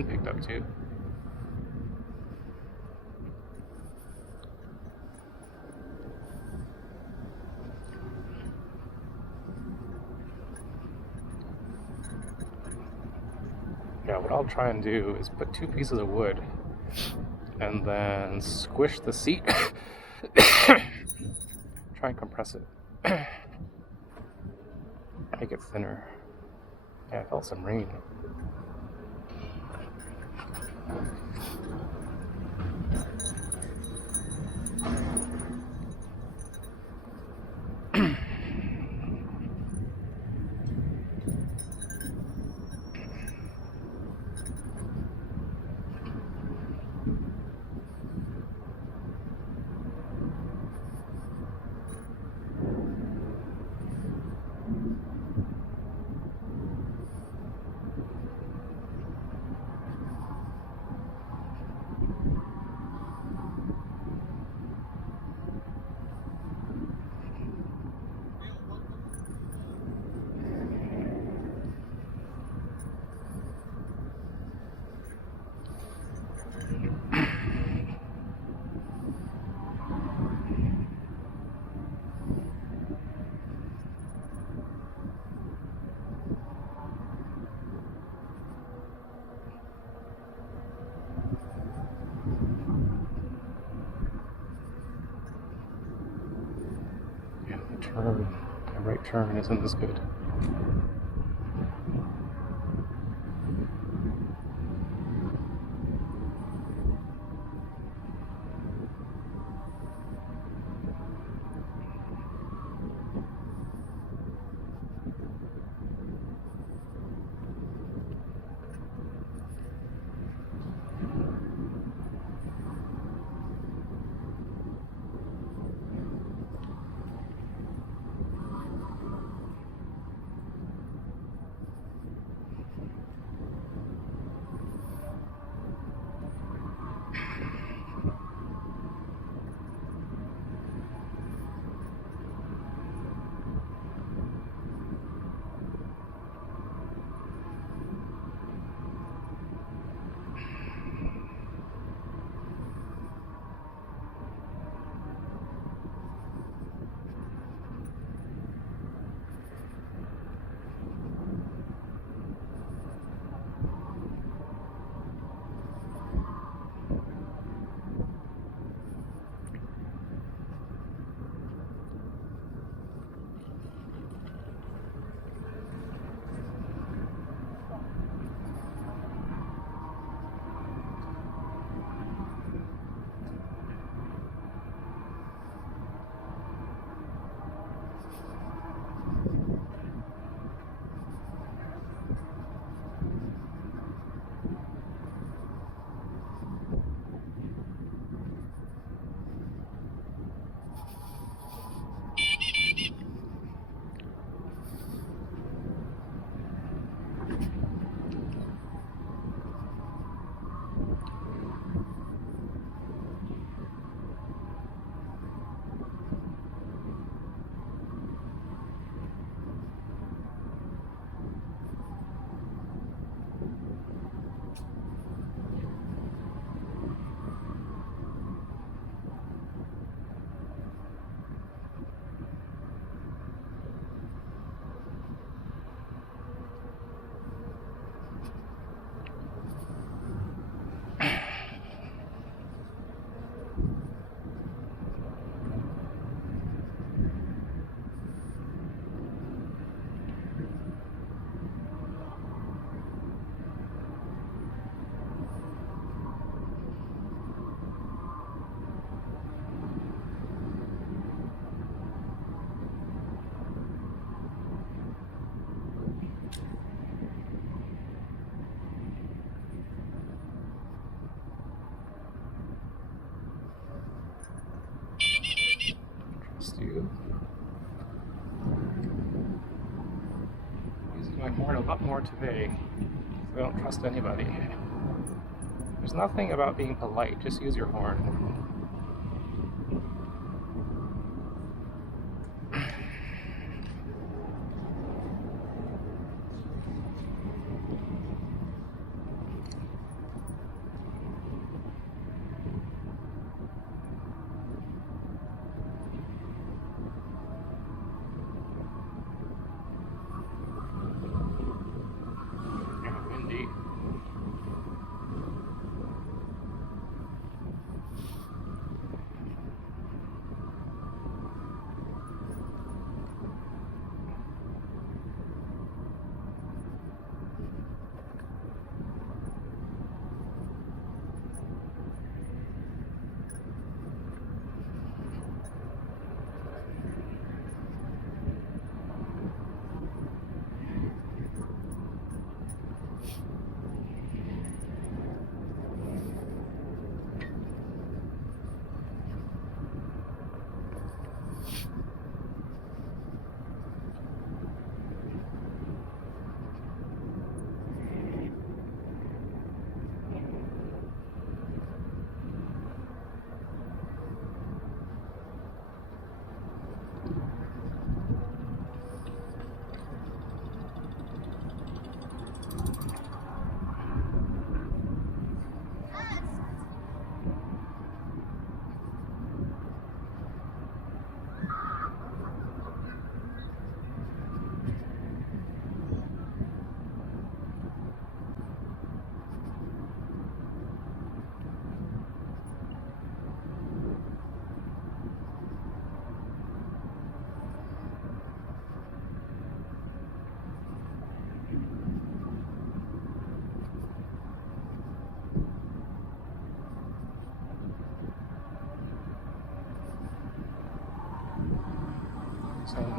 wind picked up too. Yeah, what I'll try and do is put 2 pieces of wood and then squish the seat. Try and compress it. Make it thinner. Yeah, I felt some rain. The right turn isn't as good. Using my horn a lot more today. I don't trust anybody. There's nothing about being polite, just use your horn.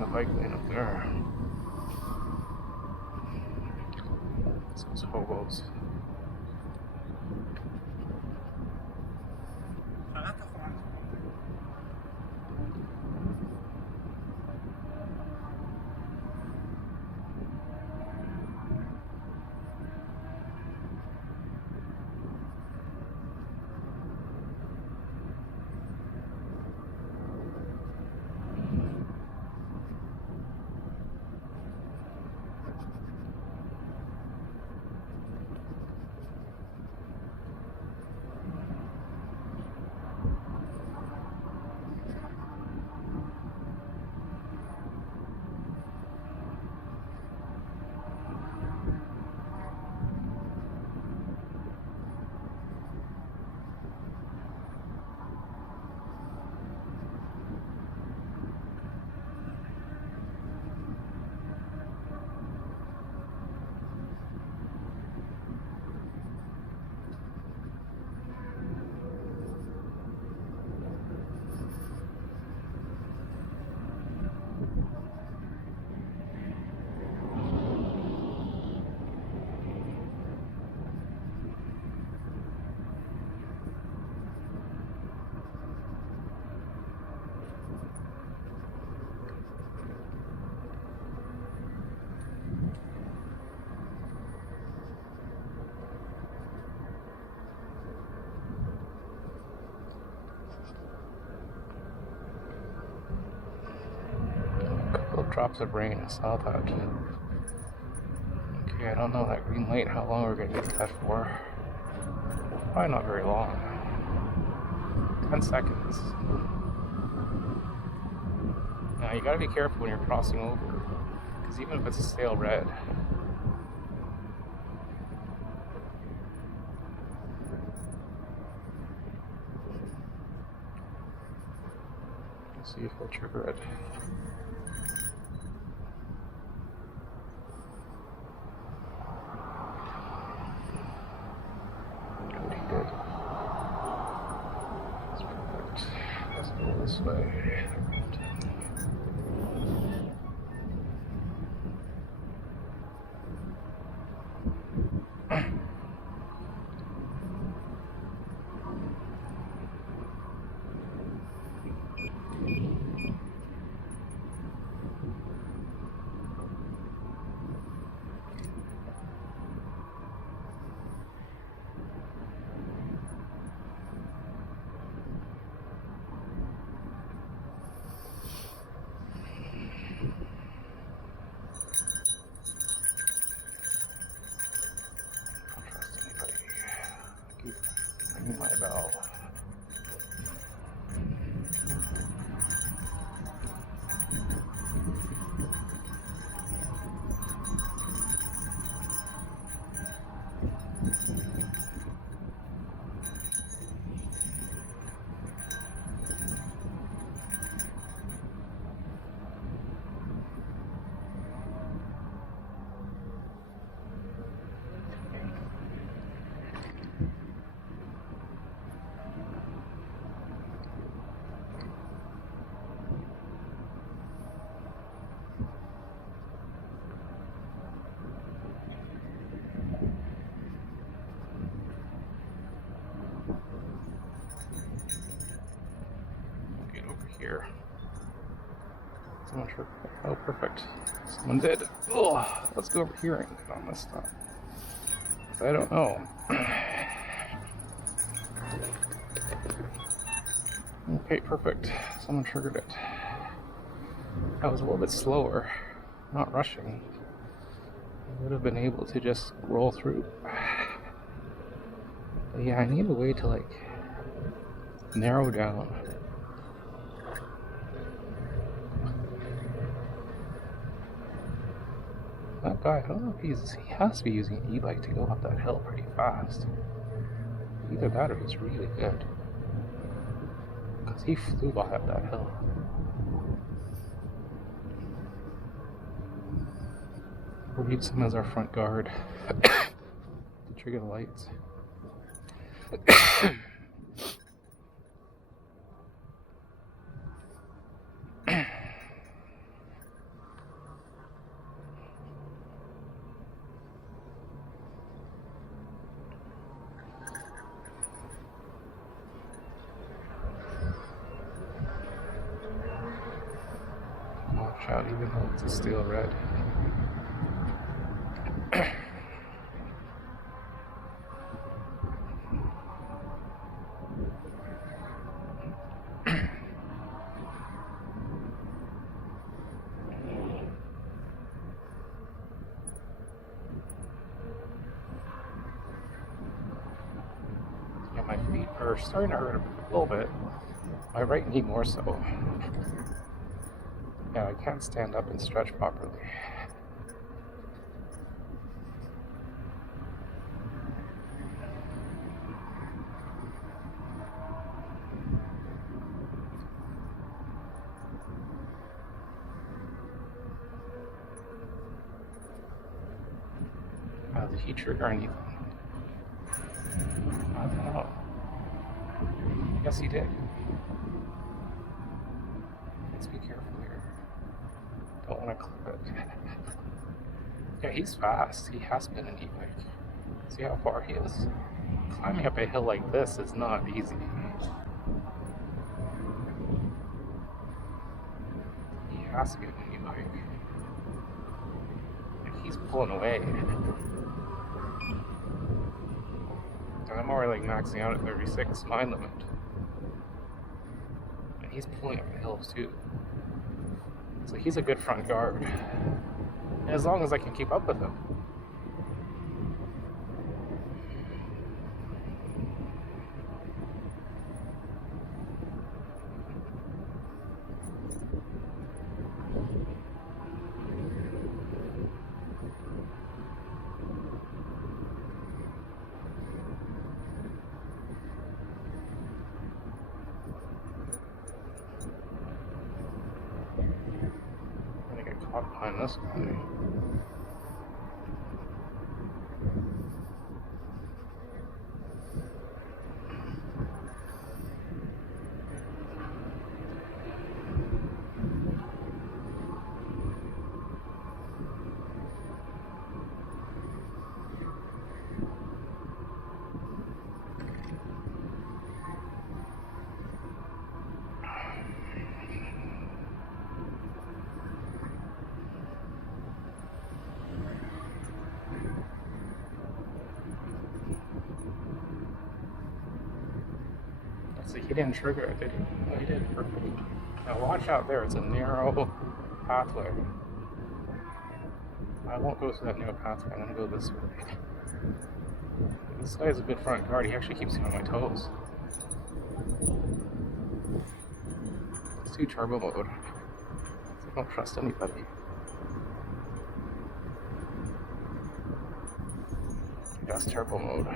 the bike lane up there. Those hobos. Drops of rain, I saw that. Okay, I don't know that green light, how long we're gonna get that for. Probably not very long. 10 seconds. Now you gotta be careful when you're crossing over, because even if it's a stale red, let's see if we'll trigger it. This way. My bell. Here. Someone sure. Oh, perfect. Someone did. Oh, let's go over here and get on this stuff. I don't know. Okay, perfect. Someone triggered it. I was a little bit slower, not rushing. I would have been able to just roll through. But yeah, I need a way to like narrow down. That guy, I don't know if he has to be using an e-bike to go up that hill pretty fast. Either that or he's really good. Because he flew by up that hill. We'll need someone as our front guard to trigger the lights. out even though it's a steel red. Yeah, my feet are starting to hurt a little bit. My right knee more so. Yeah, I can't stand up and stretch properly. Did he trigger anything? I don't know. Yes, he did. Let's be careful here. Don't want to clip it. Yeah, he's fast. He has been an e-bike. See how far he is? Climbing up a hill like this is not easy. He has to get an e-bike. He's pulling away. And I'm already like maxing out at 36 mine limit. And he's pulling up the hills too. So he's a good front guard. As long as I can keep up with him. Caught behind this guy. So he didn't trigger it, did he? No, he did. Perfect. Now watch out there, it's a narrow pathway. I won't go through that narrow pathway, I'm gonna go this way. This guy's a good front guard, he actually keeps me on my toes. Let's do turbo mode. I don't trust anybody. That's turbo mode.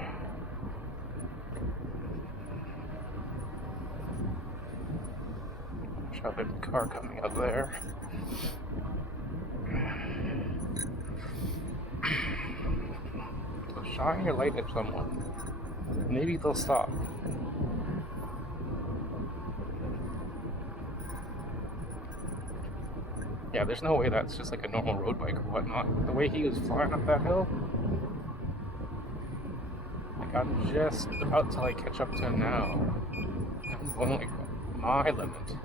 Shove a car coming up there. So shine your light at someone. Maybe they'll stop. Yeah, there's no way that's just like a normal road bike or whatnot. The way he was flying up that hill, like I'm just about to like catch up to him now. I'm going like my limit.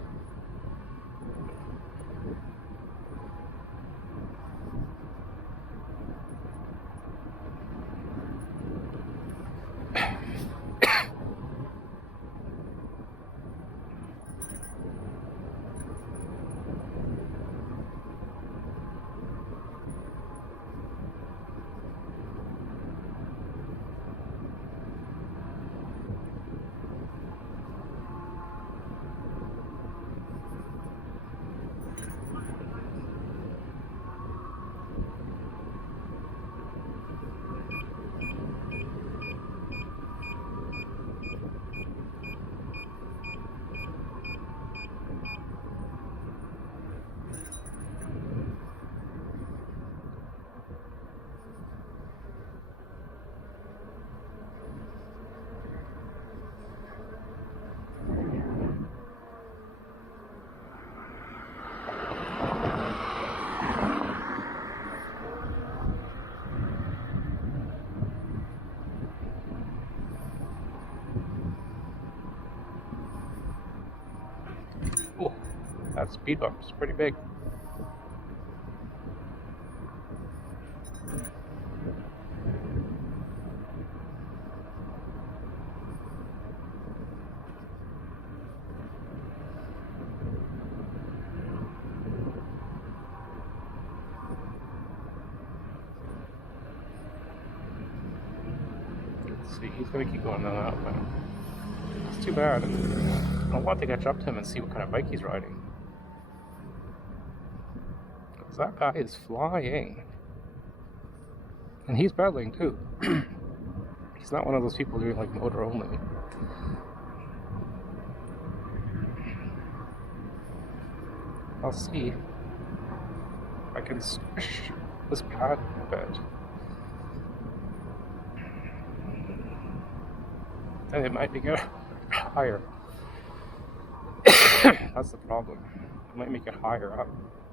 That speed bump is pretty big. See, he's gonna keep going on that, but it's too bad. I want to catch up to him and see what kind of bike he's riding. Because that guy is flying. And he's pedaling too. He's not one of those people doing like motor only. I'll see if I can squish this pad a bit. And it might make it higher. That's the problem. It might make it higher up.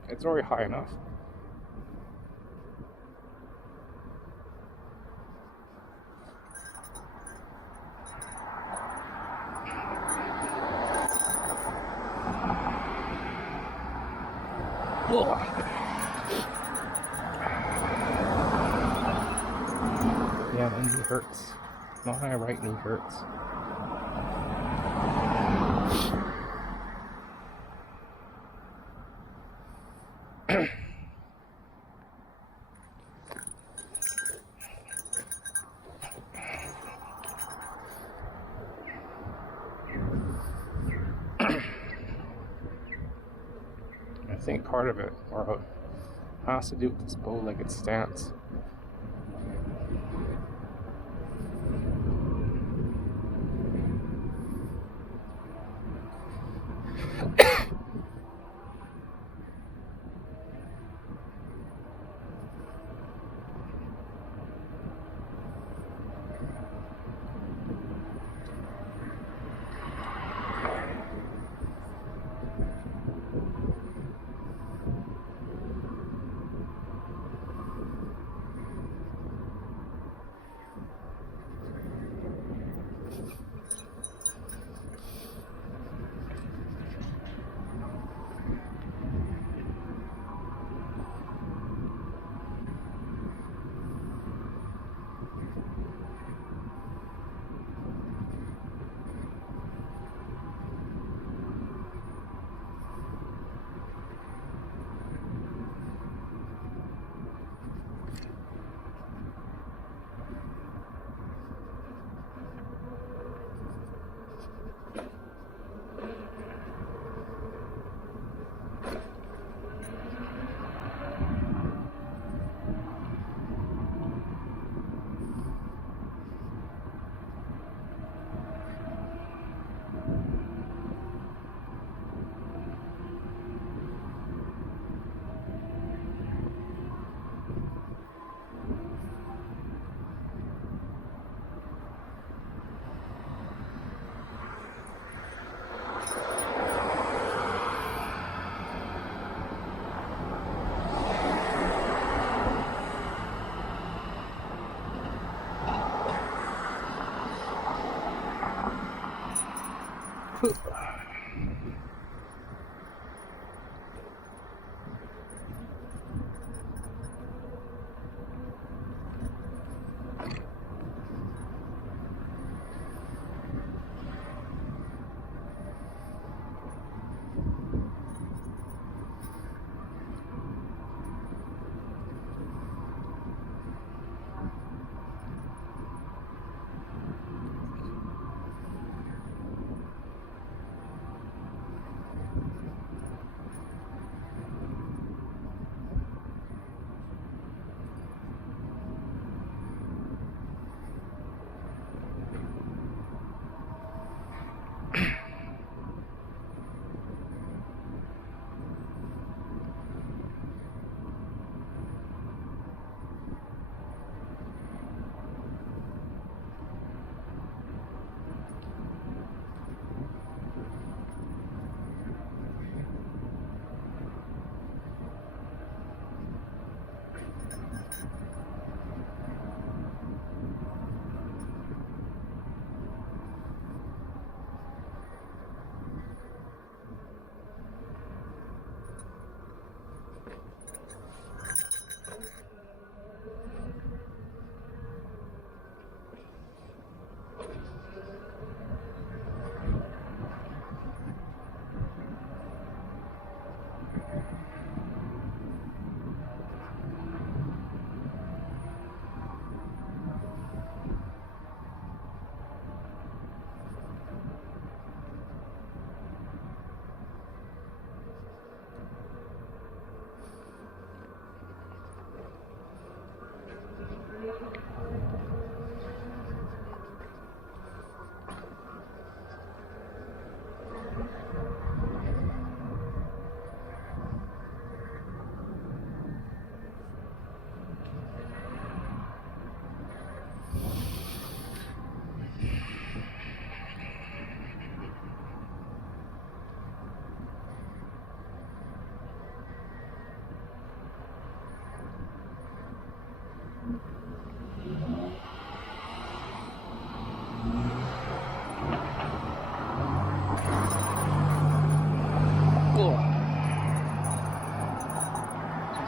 It's already high enough. Yeah, my knee hurts. My right knee hurts. I think part of it has to do with this bow-legged stance.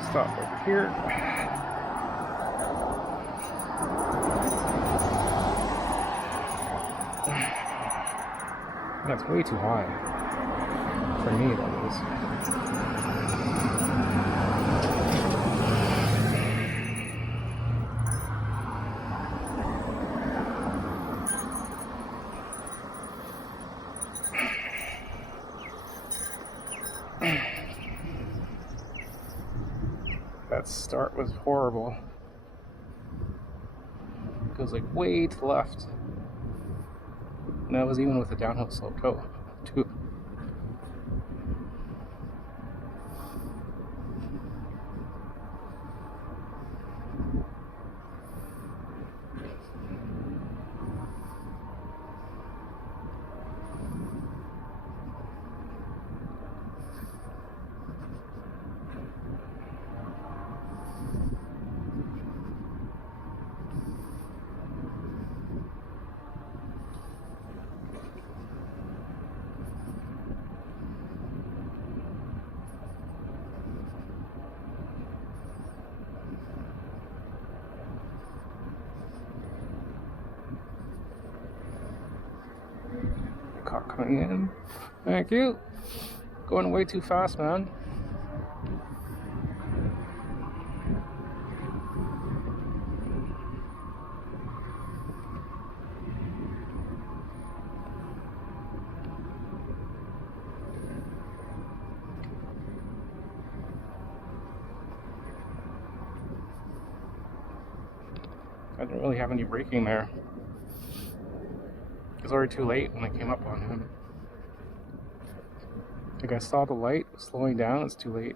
stop over here. That's way too high. For me, that is. That start was horrible. It goes like way to the left. And that was even with the downhill slope too. Car coming in. Thank you. Going way too fast, man. I didn't really have any braking there. It was already too late when I came up on him. Like I saw the light slowing down, it's too late.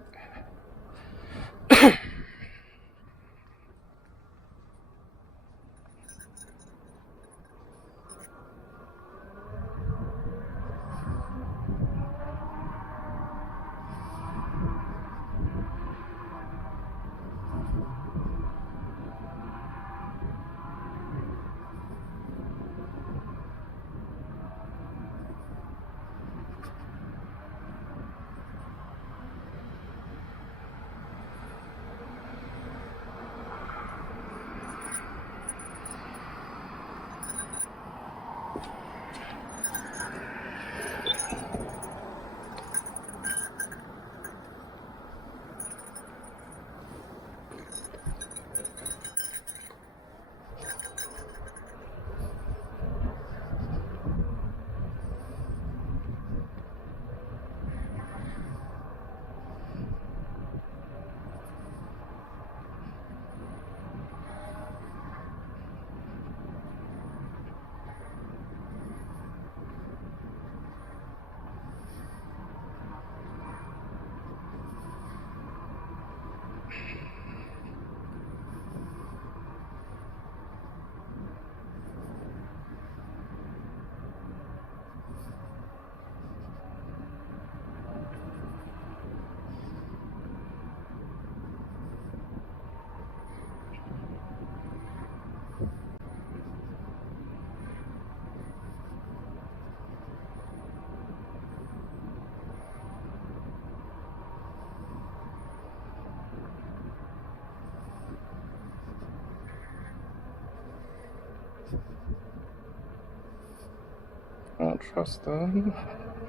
I don't trust them.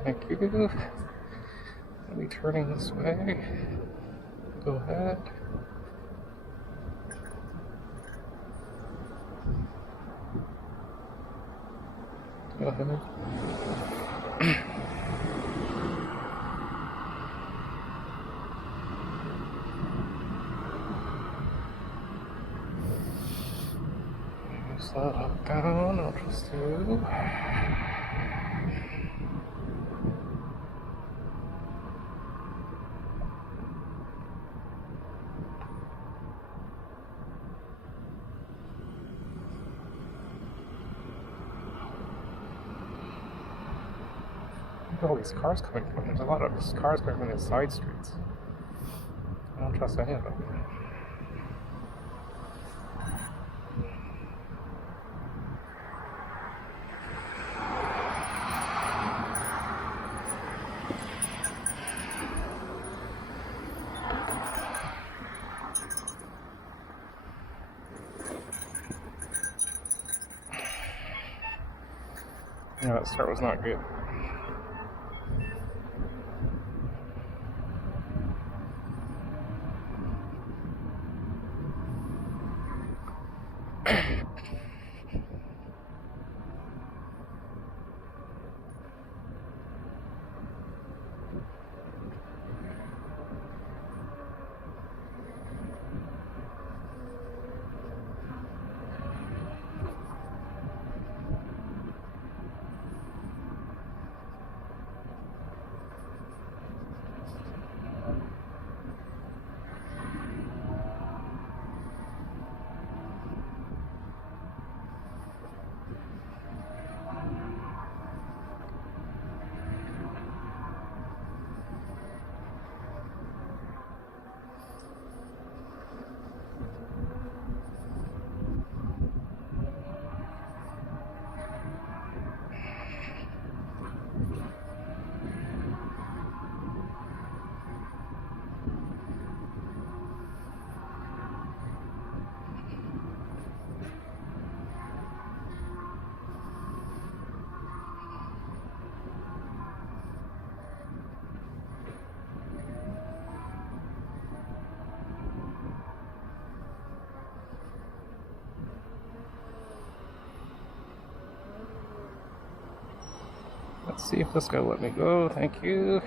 Thank you. I'll be turning this way. Go ahead. Go ahead. Slow down, I'll trust you. Look at all these cars coming from. There's a lot of cars coming from the side streets. I don't trust any of them. Yeah, that start was not good. Let's see if this guy will let me go. Thank you.